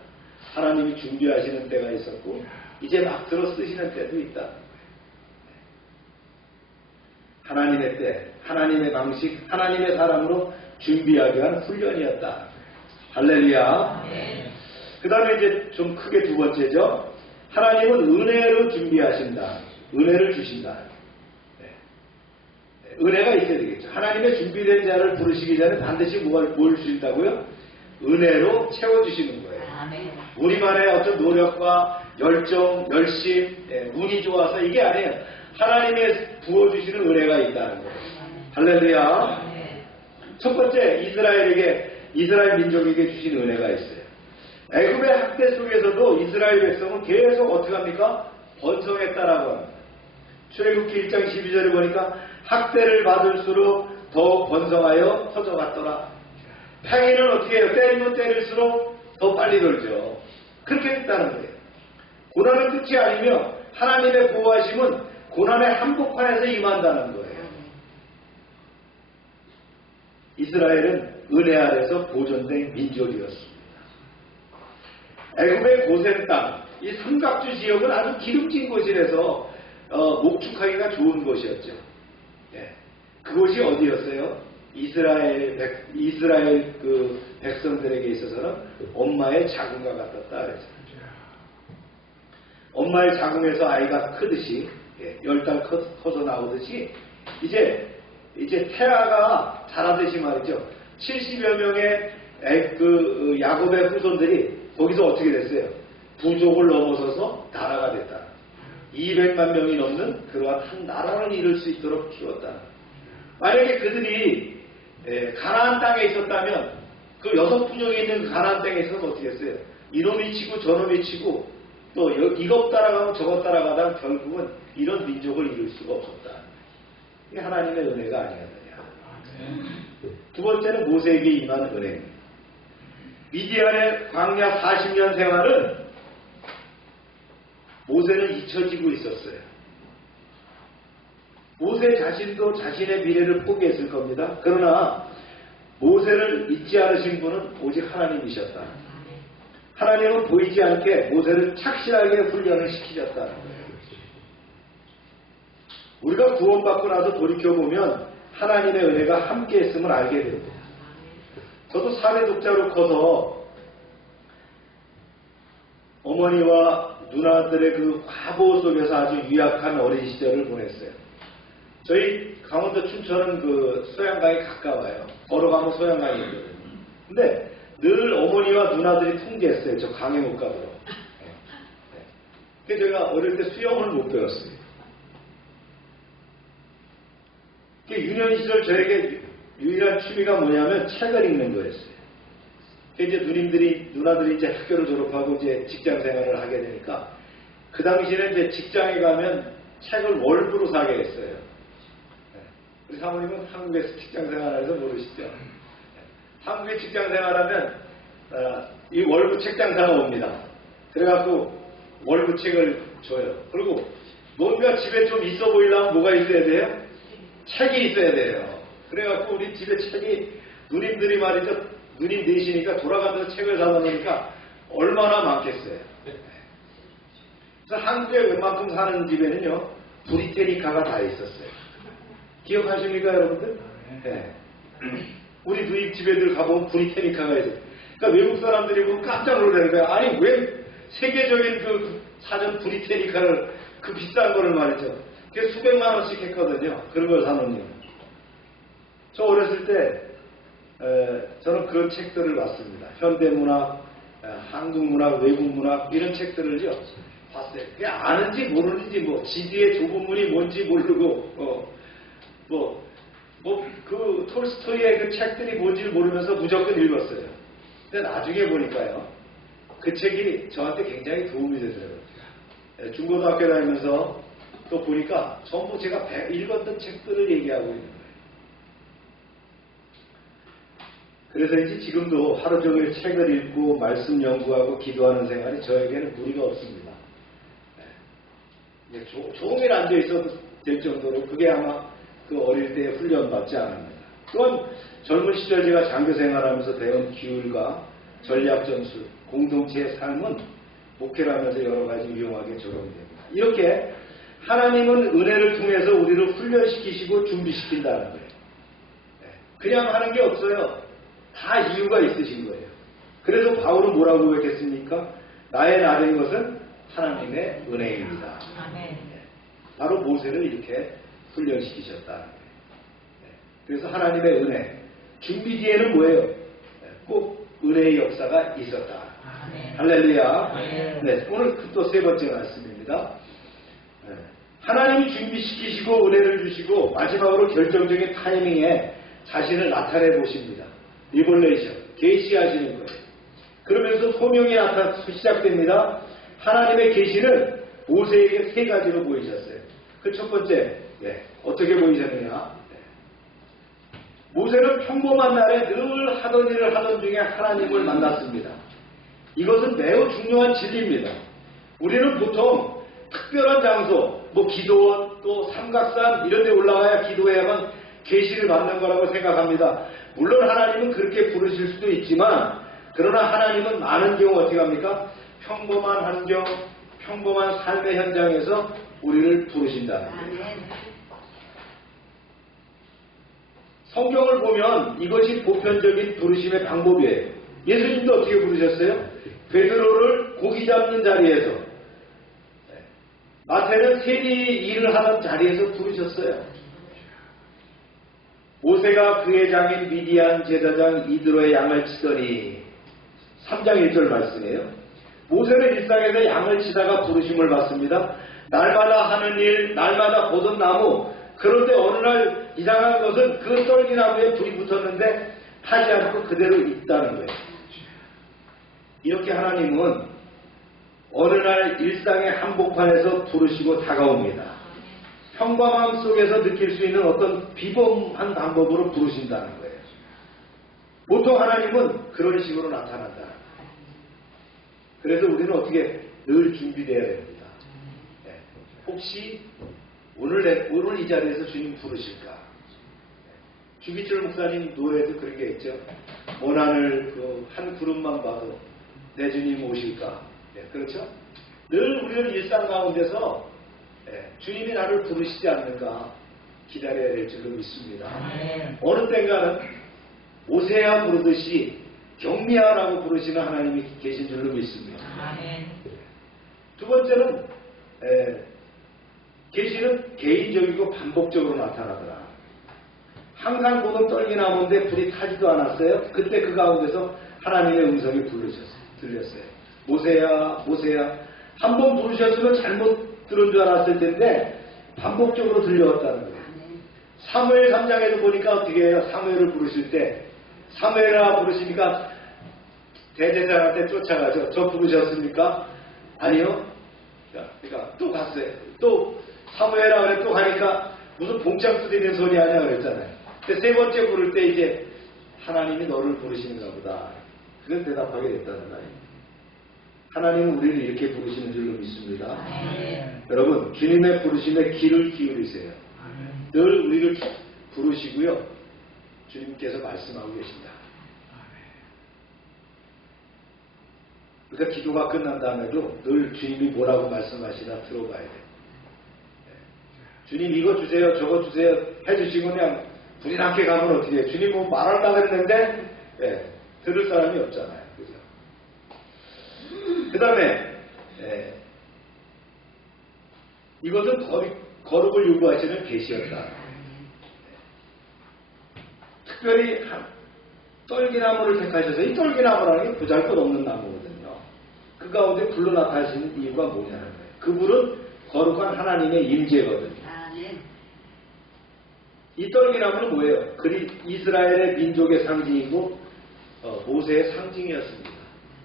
하나님이 준비하시는 때가 있었고 이제 막 들어 쓰시는 때도 있다. 하나님의 때, 하나님의 방식, 하나님의 사람으로 준비하기 위한 훈련이었다. 할렐루야. 그 다음에 이제 좀 크게 두 번째죠. 하나님은 은혜로 준비하신다. 은혜를 주신다. 은혜가 있어야 되겠죠. 하나님의 준비된 자를 부르시기 전에 반드시 뭘 주신다고요? 은혜로 채워주시는 거예요. 우리만의 어떤 노력과 열정, 열심, 운이 좋아서 이게 아니에요. 하나님의 부어주시는 은혜가 있다는 거예요. 할렐루야. 첫 번째, 이스라엘 민족에게 주신 은혜가 있어요. 애굽의 학대 속에서도 이스라엘 백성은 계속 어떻게 합니까? 번성했다라고 합니다. 출애굽기 1장 12절에 보니까 학대를 받을수록 더욱 번성하여 터져갔더라. 팽이는 어떻게 해요? 때리면 때릴수록 더 빨리 돌죠. 그렇게 했다는 거예요. 고난은 끝이 아니며 하나님의 보호하심은 고난의 한복판에서 임한다는 거예요. 이스라엘은 은혜 아래서 보존된 민족이었습니다. 애굽의 고센 땅, 이 삼각주 지역은 아주 기름진 곳이라서 목축하기가 좋은 곳이었죠. 그곳이 어디였어요? 이스라엘 그 백성들에게 있어서는 엄마의 자궁과 같았다 그랬어요. 엄마의 자궁에서 아이가 크듯이 10달 커서 나오듯이 이제 태아가 자라듯이 말이죠. 70여 명의 그 야곱의 후손들이 거기서 어떻게 됐어요? 부족을 넘어서서 나라가 됐다. 200만 명이 넘는 그러한 한 나라를 이룰 수 있도록 키웠다. 만약에 그들이 가나안 땅에 있었다면 그 6분족이 있는 그 가나안 땅에 있어서 어떻게 했어요? 이놈이 치고 저놈이 치고 또 이것 따라가고 저것 따라가다 결국은 이런 민족을 이룰 수가 없었다. 이게 하나님의 은혜가 아니었느냐. 두 번째는 모세에게 임한 은혜입니다. 미디안의 광야 40년 생활은 모세는 잊혀지고 있었어요. 모세 자신도 자신의 미래를 포기했을 겁니다. 그러나 모세를 잊지 않으신 분은 오직 하나님이셨다. 하나님은 보이지 않게 모세를 착실하게 훈련을 시키셨다는 거예요. 우리가 구원받고 나서 돌이켜보면 하나님의 은혜가 함께 했음을 알게 됩니다. 저도 사회 독자로 커서 어머니와 누나들의 그 과보 속에서 아주 유약한 어린 시절을 보냈어요. 저희 강원도 춘천은 그 소양강이 가까워요. 걸어가면 소양강이 있거든요. 근데 늘 어머니와 누나들이 통제했어요. 저 강에 못 가도록. 그래서 제가 어릴 때 수영을 못 배웠어요. 유년 시절 저에게 유일한 취미가 뭐냐면 책을 읽는 거였어요. 이제 누나들이 이제 학교를 졸업하고 이제 직장 생활을 하게 되니까 그 당시에는 이제 직장에 가면 책을 월부로 사게 했어요. 우리 사모님은 한국에서 직장 생활해서 모르시죠? 한국에 직장 생활하면 이 월부 책 장사가 옵니다. 그래갖고 월부 책을 줘요. 그리고 뭔가 집에 좀 있어 보이려면 뭐가 있어야 돼요? 책이 있어야 돼요. 그래갖고 우리 집에 책이 누님들이 말이죠. 누님 넷이니까 돌아가면서 책을 사다 놓으니까 얼마나 많겠어요. 그래서 한국에 웬만큼 사는 집에는요. 브리테니카가 다 있었어요. 기억하십니까 여러분들? 네. 우리 누님 집에들 가보면 브리테니카가 있어요. 그러니까 외국 사람들이 보면 깜짝 놀라는 거예요. 아니 왜 세계적인 그 사전 브리테니카를 그 비싼 거를 말이죠. 그게 수백만 원씩 했거든요. 그런 걸 사놓으면. 저 어렸을 때 저는 그런 책들을 봤습니다. 현대문학, 한국문학, 외국문학 이런 책들을요 봤어요. 그게 아는지 모르는지 뭐 지디의 좁은 문이 뭔지 모르고 그 톨스토이의 그 책들이 뭔지 모르면서 무조건 읽었어요. 근데 나중에 보니까요 그 책이 저한테 굉장히 도움이 되더라고요. 중고등학교 다니면서 또 보니까 전부 제가 읽었던 책들을 얘기하고 있는 거예요. 그래서인지 지금도 하루 종일 책을 읽고 말씀 연구하고 기도하는 생활이 저에게는 무리가 없습니다. 종일 앉아 있어도 될 정도로 그게 아마 그 어릴 때 훈련받지 않습니다. 또한 젊은 시절 제가 장교 생활하면서 배운 기율과 전략 전술, 공동체의 삶은 목회를 하면서 여러 가지 유용하게 적용됩니다. 이렇게 하나님은 은혜를 통해서 우리를 훈련시키시고 준비시킨다는 거예요. 그냥 하는 게 없어요. 다 이유가 있으신 거예요. 그래서 바울은 뭐라고 고백했습니까? 나의 나된 것은 하나님의 은혜입니다. 바로 모세를 이렇게 훈련시키셨다는 거예요. 그래서 하나님의 은혜. 준비 뒤에는 뭐예요? 꼭 은혜의 역사가 있었다. 할렐루야. 네, 오늘 또 세 번째 말씀입니다. 하나님이 준비시키시고 은혜를 주시고 마지막으로 결정적인 타이밍에 자신을 나타내 보십니다. 리벌레이션, 계시하시는 거예요. 그러면서 소명이 시작됩니다. 하나님의 계시는 모세에게 세 가지로 보이셨어요. 그 첫 번째, 어떻게 보이셨느냐? 모세는 평범한 날에 늘 하던 일을 하던 중에 하나님을 만났습니다. 이것은 매우 중요한 진리입니다. 우리는 보통 특별한 장소, 기도원, 또 삼각산 이런 데 올라가야 기도해야만 계시를 받는 거라고 생각합니다. 물론 하나님은 그렇게 부르실 수도 있지만 그러나 하나님은 많은 경우 어떻게 합니까? 평범한 환경, 평범한 삶의 현장에서 우리를 부르신다는 거예요. 성경을 보면 이것이 보편적인 부르심의 방법이에요. 예수님도 어떻게 부르셨어요? 베드로를 고기 잡는 자리에서, 마태는 세리 일을 하는 자리에서 부르셨어요. 모세가 그의 장인 미디안 제사장 이드로의 양을 치더니 3장 1절 말씀이에요. 모세는 일상에서 양을 치다가 부르심을 받습니다. 날마다 하는 일, 날마다 보던 나무, 그런데 어느 날 이상한 것은 그 떨기나무에 불이 붙었는데 타지 않고 그대로 있다는 거예요. 이렇게 하나님은 어느 날 일상의 한복판에서 부르시고 다가옵니다. 평범함 속에서 느낄 수 있는 어떤 비범한 방법으로 부르신다는 거예요. 보통 하나님은 그런 식으로 나타난다. 그래서 우리는 어떻게 늘 준비되어야 됩니다. 혹시 오늘 이 자리에서 주님 부르실까? 주기철 목사님 노래도 그런 게 있죠. 원하늘 한 구름만 봐도 내 주님 오실까? 그렇죠? 늘 우리는 일상 가운데서 주님이 나를 부르시지 않는가 기다려야 될 줄로 믿습니다. 어느 때인가는 오세야 부르듯이 경미하라고 부르시는 하나님이 계신 줄로 믿습니다. 두 번째는 계시는 개인적이고 반복적으로 나타나더라. 항상 보던 떨기나무인데 불이 타지도 않았어요. 그때 그 가운데서 하나님의 음성이 들렸어요. 모세야, 모세야, 한 번 부르셨으면 잘못 들은 줄 알았을 텐데 반복적으로 들려왔다는 거예요. 사무엘 3장에도 보니까 어떻게 해요? 사무엘을 부르실 때 사무엘아 부르시니까 대제사장한테 쫓아가죠. 저 부르셨습니까? 아니요. 그러니까 또 갔어요. 또 사무엘아 그래 또 가니까 무슨 봉창 두드리는 소리 하냐 그랬잖아요. 근데 세 번째 부를 때 이제 하나님이 너를 부르시는가 보다. 그건 대답하게 됐다는 거예요. 하나님은 우리를 이렇게 부르시는 줄로 믿습니다. 여러분 주님의 부르심에 귀를 기울이세요. 늘 우리를 부르시고요. 주님께서 말씀하고 계십니다. 그러니까 기도가 끝난 다음에도 늘 주님이 뭐라고 말씀하시나 들어봐야 돼요. 주님 이거 주세요 저거 주세요 해주시고 그냥 불이 나게 가면 어떻게 해요? 주님 뭐 말하려고 했는데 들을 사람이 없잖아요. 그죠? 그 다음에 이것은 거룩을 요구하시는 계시였다. 특별히 떨기나무를 택하셔서 이 떨기나무라는 게 보잘것없는 나무거든요. 그 가운데 불로 나타나시는 이유가 뭐냐는 거예요. 그 불은 거룩한 하나님의 임재거든요. 이 떨기나무는 뭐예요? 그리 이스라엘의 민족의 상징이고 모세의 상징이었습니다.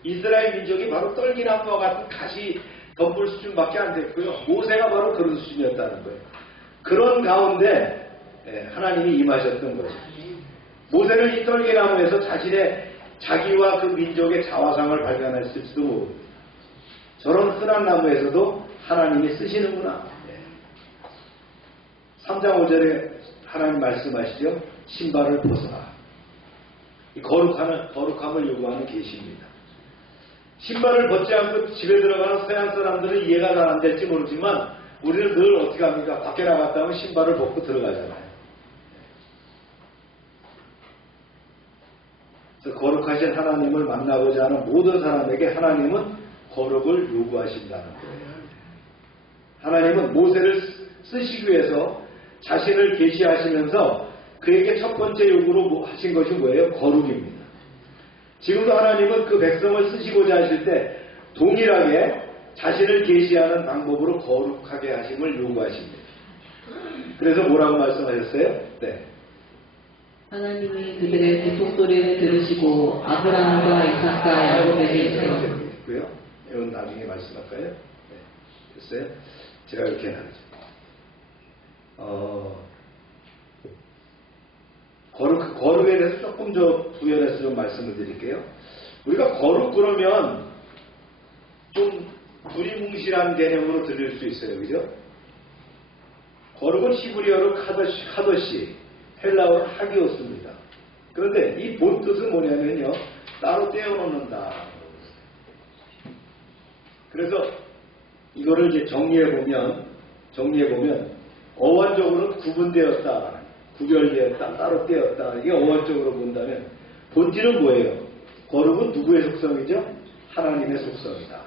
이스라엘 민족이 바로 떨기나무와 같은 가시 덤불 수준밖에 안 됐고요. 모세가 바로 그런 수준이었다는 거예요. 그런 가운데 하나님이 임하셨던 거죠. 모세는 이 떨기나무에서 자기와 그 민족의 자화상을 발견했을지도 모릅니다. 저런 흔한 나무에서도 하나님이 쓰시는구나. 3장 5절에 하나님 말씀하시죠. 신발을 벗어라. 이 거룩함을 요구하는 계시입니다. 신발을 벗지 않고 집에 들어가는 서양 사람들은 이해가 잘 안 될지 모르지만 우리는 늘 어떻게 합니까? 밖에 나갔다 하면 신발을 벗고 들어가잖아요. 그래서 거룩하신 하나님을 만나고자 하는 모든 사람에게 하나님은 거룩을 요구하신다는 거예요. 하나님은 모세를 쓰시기 위해서 자신을 계시하시면서 그에게 첫 번째 요구로 하신 것이 뭐예요? 거룩입니다. 지금도 하나님은 그 백성을 쓰시고자 하실 때 동일하게 자신을 계시하는 방법으로 거룩하게 하심을 요구하십니다. 그래서 뭐라고 말씀하셨어요? 네. 하나님이 그들의 고통소리를 들으시고 아브라함과 이삭과 야곱에게 있고요. 이건 나중에 말씀할까요? 네. 됐어요? 제가 이렇게 나누죠. 거룩에 대해서 조금 더 부연해서 좀 말씀을 드릴게요. 우리가 거룩 그러면 좀 두리뭉실한 개념으로 들릴 수 있어요. 그죠? 거룩은 히브리어로 카더시, 헬라어로 하기오스입니다. 그런데 이 본 뜻은 뭐냐면요. 따로 떼어놓는다. 그래서 이거를 이제 정리해보면 어원적으로는 구분되었다. 구별되었다, 따로 떼었다. 이게 어원적으로 본다면 본질은 뭐예요? 거룩은 누구의 속성이죠? 하나님의 속성이다.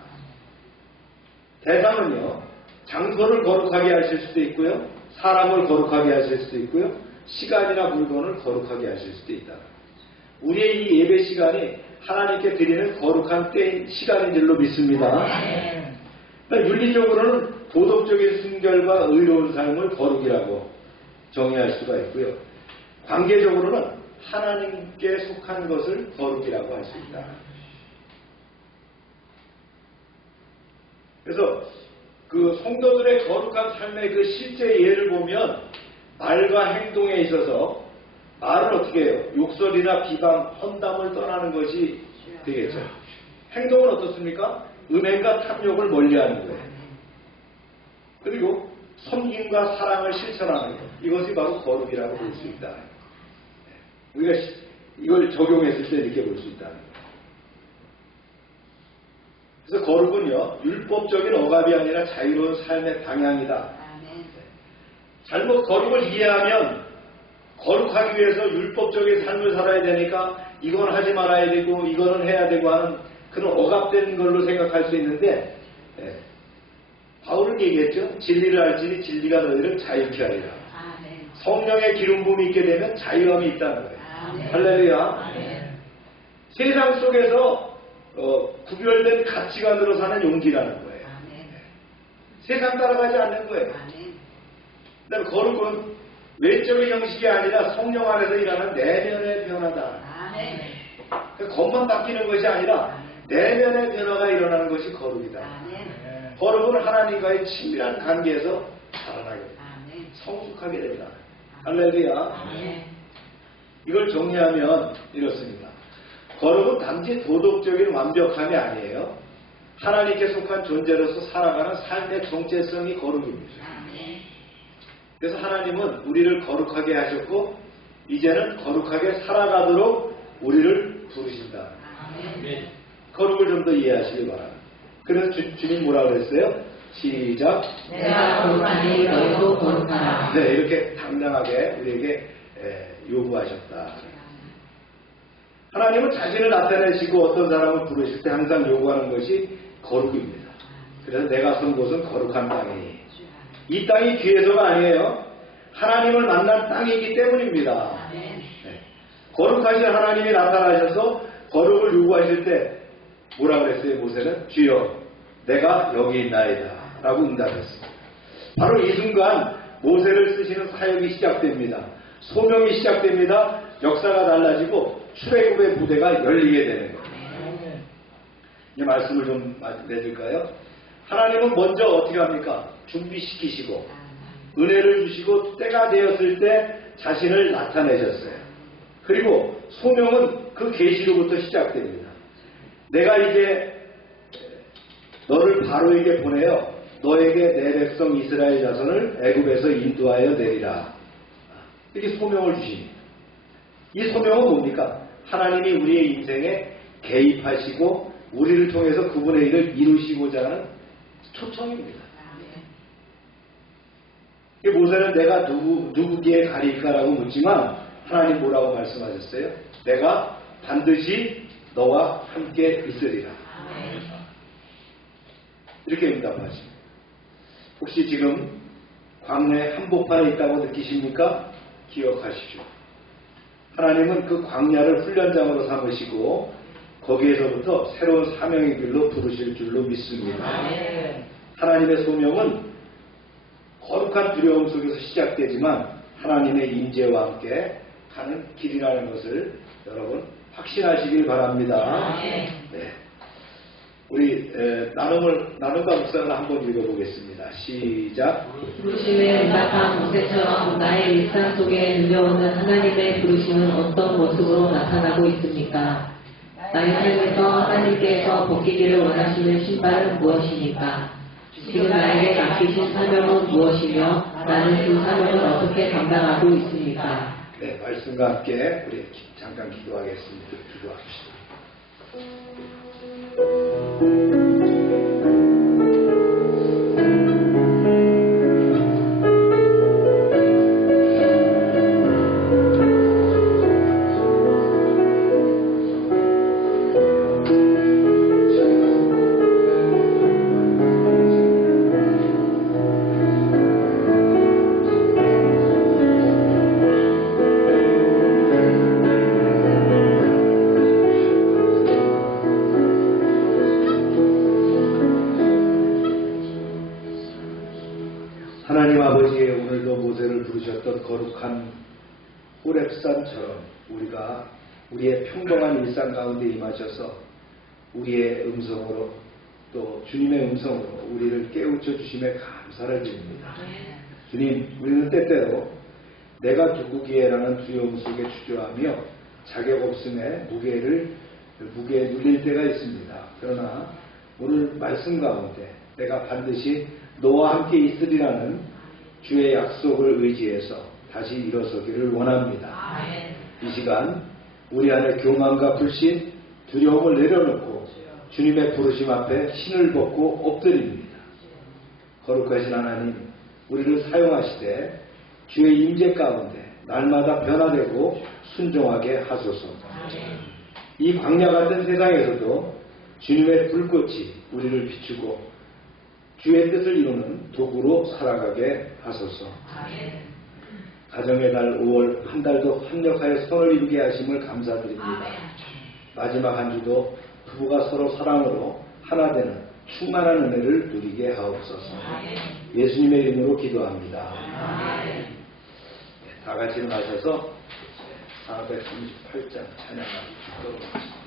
대상은요, 장소를 거룩하게 하실 수도 있고요, 사람을 거룩하게 하실 수도 있고요, 시간이나 물건을 거룩하게 하실 수도 있다. 우리의 이 예배 시간이 하나님께 드리는 거룩한 때인 시간인 줄로 믿습니다. 그러니까 윤리적으로는 도덕적인 순결과 의로운 삶을 거룩이라고 정의할 수가 있고요. 관계적으로는 하나님께 속한 것을 거룩이라고 할 수 있다. 그래서 그 성도들의 거룩한 삶의 그 실제 예를 보면 말과 행동에 있어서 말은 어떻게 해요? 욕설이나 비방, 험담을 떠나는 것이 되겠죠. 행동은 어떻습니까? 음행과 탐욕을 멀리하는 거예요. 그리고 섬김과 사랑을 실천하는 것. 이것이 바로 거룩이라고 볼 수 있다. 우리가 이걸 적용했을 때 이렇게 볼 수 있다는 거예요. 그래서 거룩은요, 율법적인 억압이 아니라 자유로운 삶의 방향이다. 잘못 거룩을 이해하면 거룩하기 위해서 율법적인 삶을 살아야 되니까 이건 하지 말아야 되고 이거는 해야 되고 하는 그런 억압된 걸로 생각할 수 있는데, 바울은 얘기했죠. 진리를 알지니 진리가 너희를 자유케 하리라. 성령의 기름 부음이 있게 되면 자유함이 있다는 거예요. 할렐루야. 세상 속에서 구별된 가치관으로 사는 용기라는 거예요. 세상 따라가지 않는 거예요. 그다음에 거룩은 외적인 형식이 아니라 성령 안에서 일하는 내면의 변화다. 그러니까 겉만 바뀌는 것이 아니라 내면의 변화가 일어나는 것이 거룩이다. 거룩은 하나님과의 친밀한 관계에서 살아나게 됩니다. 성숙하게 됩니다. 할렐루야. 이걸 정리하면 이렇습니다. 거룩은 단지 도덕적인 완벽함이 아니에요. 하나님께 속한 존재로서 살아가는 삶의 정체성이 거룩입니다. 그래서 하나님은 우리를 거룩하게 하셨고 이제는 거룩하게 살아가도록 우리를 부르신다. 거룩을 좀 더 이해하시기 바랍니다. 그래서 주님 뭐라고 그랬어요? 시작. 내가 거룩하니 너희도 거룩하라. 네, 이렇게 당당하게 우리에게 요구하셨다. 하나님은 자신을 나타내시고 어떤 사람을 부르실 때 항상 요구하는 것이 거룩입니다. 그래서 내가 선 곳은 거룩한 땅이니 이 땅이 귀해서가 아니에요. 하나님을 만난 땅이기 때문입니다. 네. 거룩하신 하나님이 나타나셔서 거룩을 요구하실 때 뭐라고 그랬어요? 모세는 주여 내가 여기 있나이다 라고 응답했습니다. 바로 이 순간 모세를 쓰시는 사역이 시작됩니다. 소명이 시작됩니다. 역사가 달라지고 출애굽의 무대가 열리게 되는 거예요. 이 말씀을 좀 내드릴까요? 하나님은 먼저 어떻게 합니까? 준비시키시고 은혜를 주시고 때가 되었을 때 자신을 나타내셨어요. 그리고 소명은 그 계시로부터 시작됩니다. 내가 이제 너를 바로에게 보내어 너에게 내 백성 이스라엘 자손을 애굽에서 인도하여 내리라. 이렇게 소명을 주십니다. 이 소명은 뭡니까? 하나님이 우리의 인생에 개입하시고 우리를 통해서 그분의 일을 이루시고자 하는 초청입니다. 모세는 내가 누구에게 가릴까라고 묻지만 하나님 뭐라고 말씀하셨어요? 내가 반드시 너와 함께 있으리라. 이렇게 응답하십니다. 혹시 지금 광야의 한복판에 있다고 느끼십니까? 기억하십시오. 하나님은 그 광야를 훈련장으로 삼으시고 거기에서부터 새로운 사명의 길로 부르실 줄로 믿습니다. 하나님의 소명은 거룩한 두려움 속에서 시작되지만 하나님의 임재와 함께 가는 길이라는 것을 여러분 확신하시길 바랍니다. 네. 우리 나눔과 묵상을 한번 읽어보겠습니다. 시작. 부르심에 응답한 모세처럼 나의 일상 속에 들려오는 하나님의 부르심은 어떤 모습으로 나타나고 있습니까? 나의 삶에서 하나님께서 벗기기를 원하시는 신발은 무엇입니까? 지금 나에게 맡기신 사명은 무엇이며 나는 그 사명을 어떻게 감당하고 있습니까? 네, 말씀과 함께 우리 잠깐 기도하겠습니다. 기도합시다. 하나님 아버지, 오늘도 모세를 부르셨던 거룩한 호렙산처럼 우리가 우리의 평범한 일상 가운데 임하셔서 우리의 음성으로 또 주님의 음성으로 우리를 깨우쳐 주심에 감사를 드립니다. 주님, 우리는 때때로 내가 누구기에라는 두려움 속에 주저하며 자격 없음에 무게에 눌릴 때가 있습니다. 그러나 오늘 말씀 가운데 내가 반드시 너와 함께 있으리라는 주의 약속을 의지해서 다시 일어서기를 원합니다. 이 시간 우리 안에 교만과 불신, 두려움을 내려놓고 주님의 부르심 앞에 신을 벗고 엎드립니다. 거룩하신 하나님, 우리를 사용하시되 주의 임재 가운데 날마다 변화되고 순종하게 하소서. 이 광야 같은 세상에서도 주님의 불꽃이 우리를 비추고 주의 뜻을 이루는 도구로 살아가게 하소서. 가정의 달 5월 한 달도 합력하여 선을 이루게 하심을 감사드립니다. 마지막 한 주도 부부가 서로 사랑으로 하나 되는 충만한 은혜를 누리게 하옵소서. 예수님의 이름으로 기도합니다. 다 같이 일어나셔서 438장 찬양하기 기도록 하겠습니다.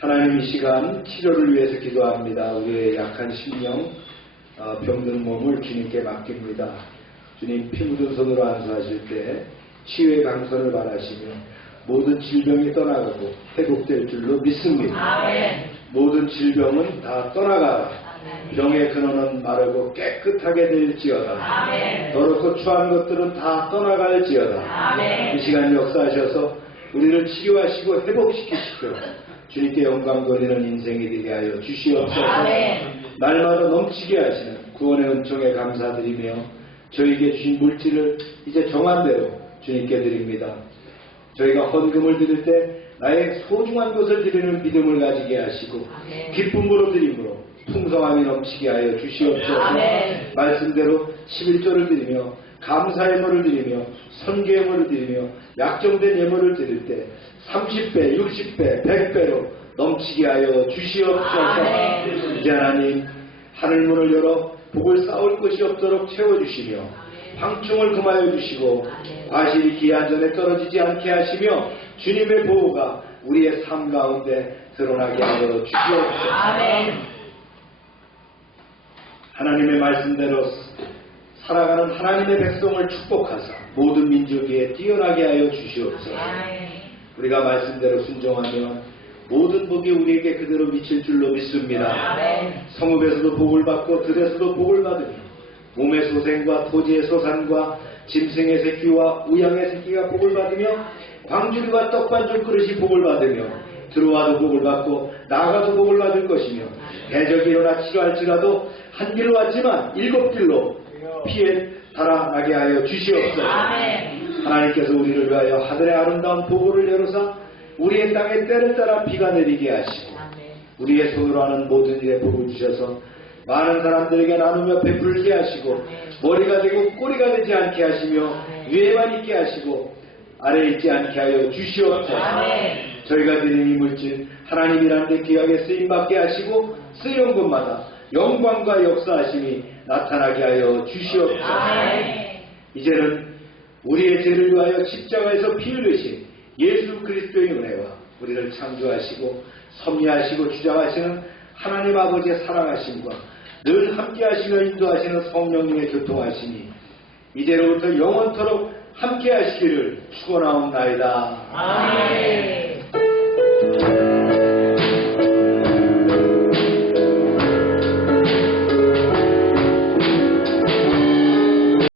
하나님 이 시간 치료를 위해서 기도합니다. 우리의 약한 심령, 병든 몸을 주님께 맡깁니다. 주님 피 묻은 손으로 안수하실 때 치유의 강선을 바라시며 모든 질병이 떠나가고 회복될 줄로 믿습니다. 아멘. 모든 질병은 다 떠나가라. 병의 근원은 마르고 깨끗하게 될지어다. 아멘. 더럽고 추한 것들은 다 떠나갈지어다. 아멘. 이 시간 역사하셔서 우리를 치료하시고 회복시키시고 주님께 영광 돌리는 인생이 되게 하여 주시옵소서. 아멘. 날마다 넘치게 하시는 구원의 은총에 감사드리며 저에게 주신 물질을 이제 정한 대로 주님께 드립니다. 저희가 헌금을 드릴 때 나의 소중한 것을 드리는 믿음을 가지게 하시고 아멘. 기쁨으로 드림으로 풍성함이 넘치게 하여 주시옵소서. 아멘. 말씀대로 11조를 드리며 감사의 예물을 드리며 선교 예물을 드리며 약정된 예물을 드릴 때 30배, 60배, 100배로 넘치게 하여 주시옵소서. 아멘. 이제 하나님 하늘문을 열어 복을 쌓을 것이 없도록 채워주시며 황충을 금하여 주시고 과실이 기한 전에 떨어지지 않게 하시며 주님의 보호가 우리의 삶 가운데 드러나게 하여 주시옵소서. 아멘. 하나님의 말씀대로 살아가는 하나님의 백성을 축복하사 모든 민족 위에 뛰어나게 하여 주시옵소서. 아멘. 우리가 말씀대로 순종하면 모든 복이 우리에게 그대로 미칠 줄로 믿습니다. 아멘. 성읍에서도 복을 받고 들에서도 복을 받으며 몸의 소생과 토지의 소산과 짐승의 새끼와 우양의 새끼가 복을 받으며 광주리와 떡반죽 그릇이 복을 받으며 들어와도 복을 받고 나가도 복을 받을 것이며 대적이 일어나 치료할지라도 한 길로 왔지만 7길로 피해 달아나게 하여 주시옵소서. 아멘. 하나님께서 우리를 위하여 하늘의 아름다운 보고를 열어사 우리의 땅에 때를 따라 비가 내리게 하시고 우리의 손으로 하는 모든 일에 복을 주셔서 많은 사람들에게 나누며 베풀게 하시고 머리가 되고 꼬리가 되지 않게 하시며 위에만 있게 하시고 아래에 있지 않게 하여 주시옵소서. 아멘. 저희가 드린 이 물질 하나님이란 데 귀하게 쓰임받게 하시고 쓰여온 곳마다 영광과 역사하심이 나타나게 하여 주시옵소서. 아멘. 이제는 우리의 죄를 위하여 십자가에서 피 흘리신 예수 그리스도의 은혜와 우리를 창조하시고 섭리하시고 주장하시는 하나님 아버지의 사랑하심과 늘 함께하시며 인도하시는 성령님의 교통하심이 이제로부터 영원토록 함께하시기를 축원하옵나이다. 아멘.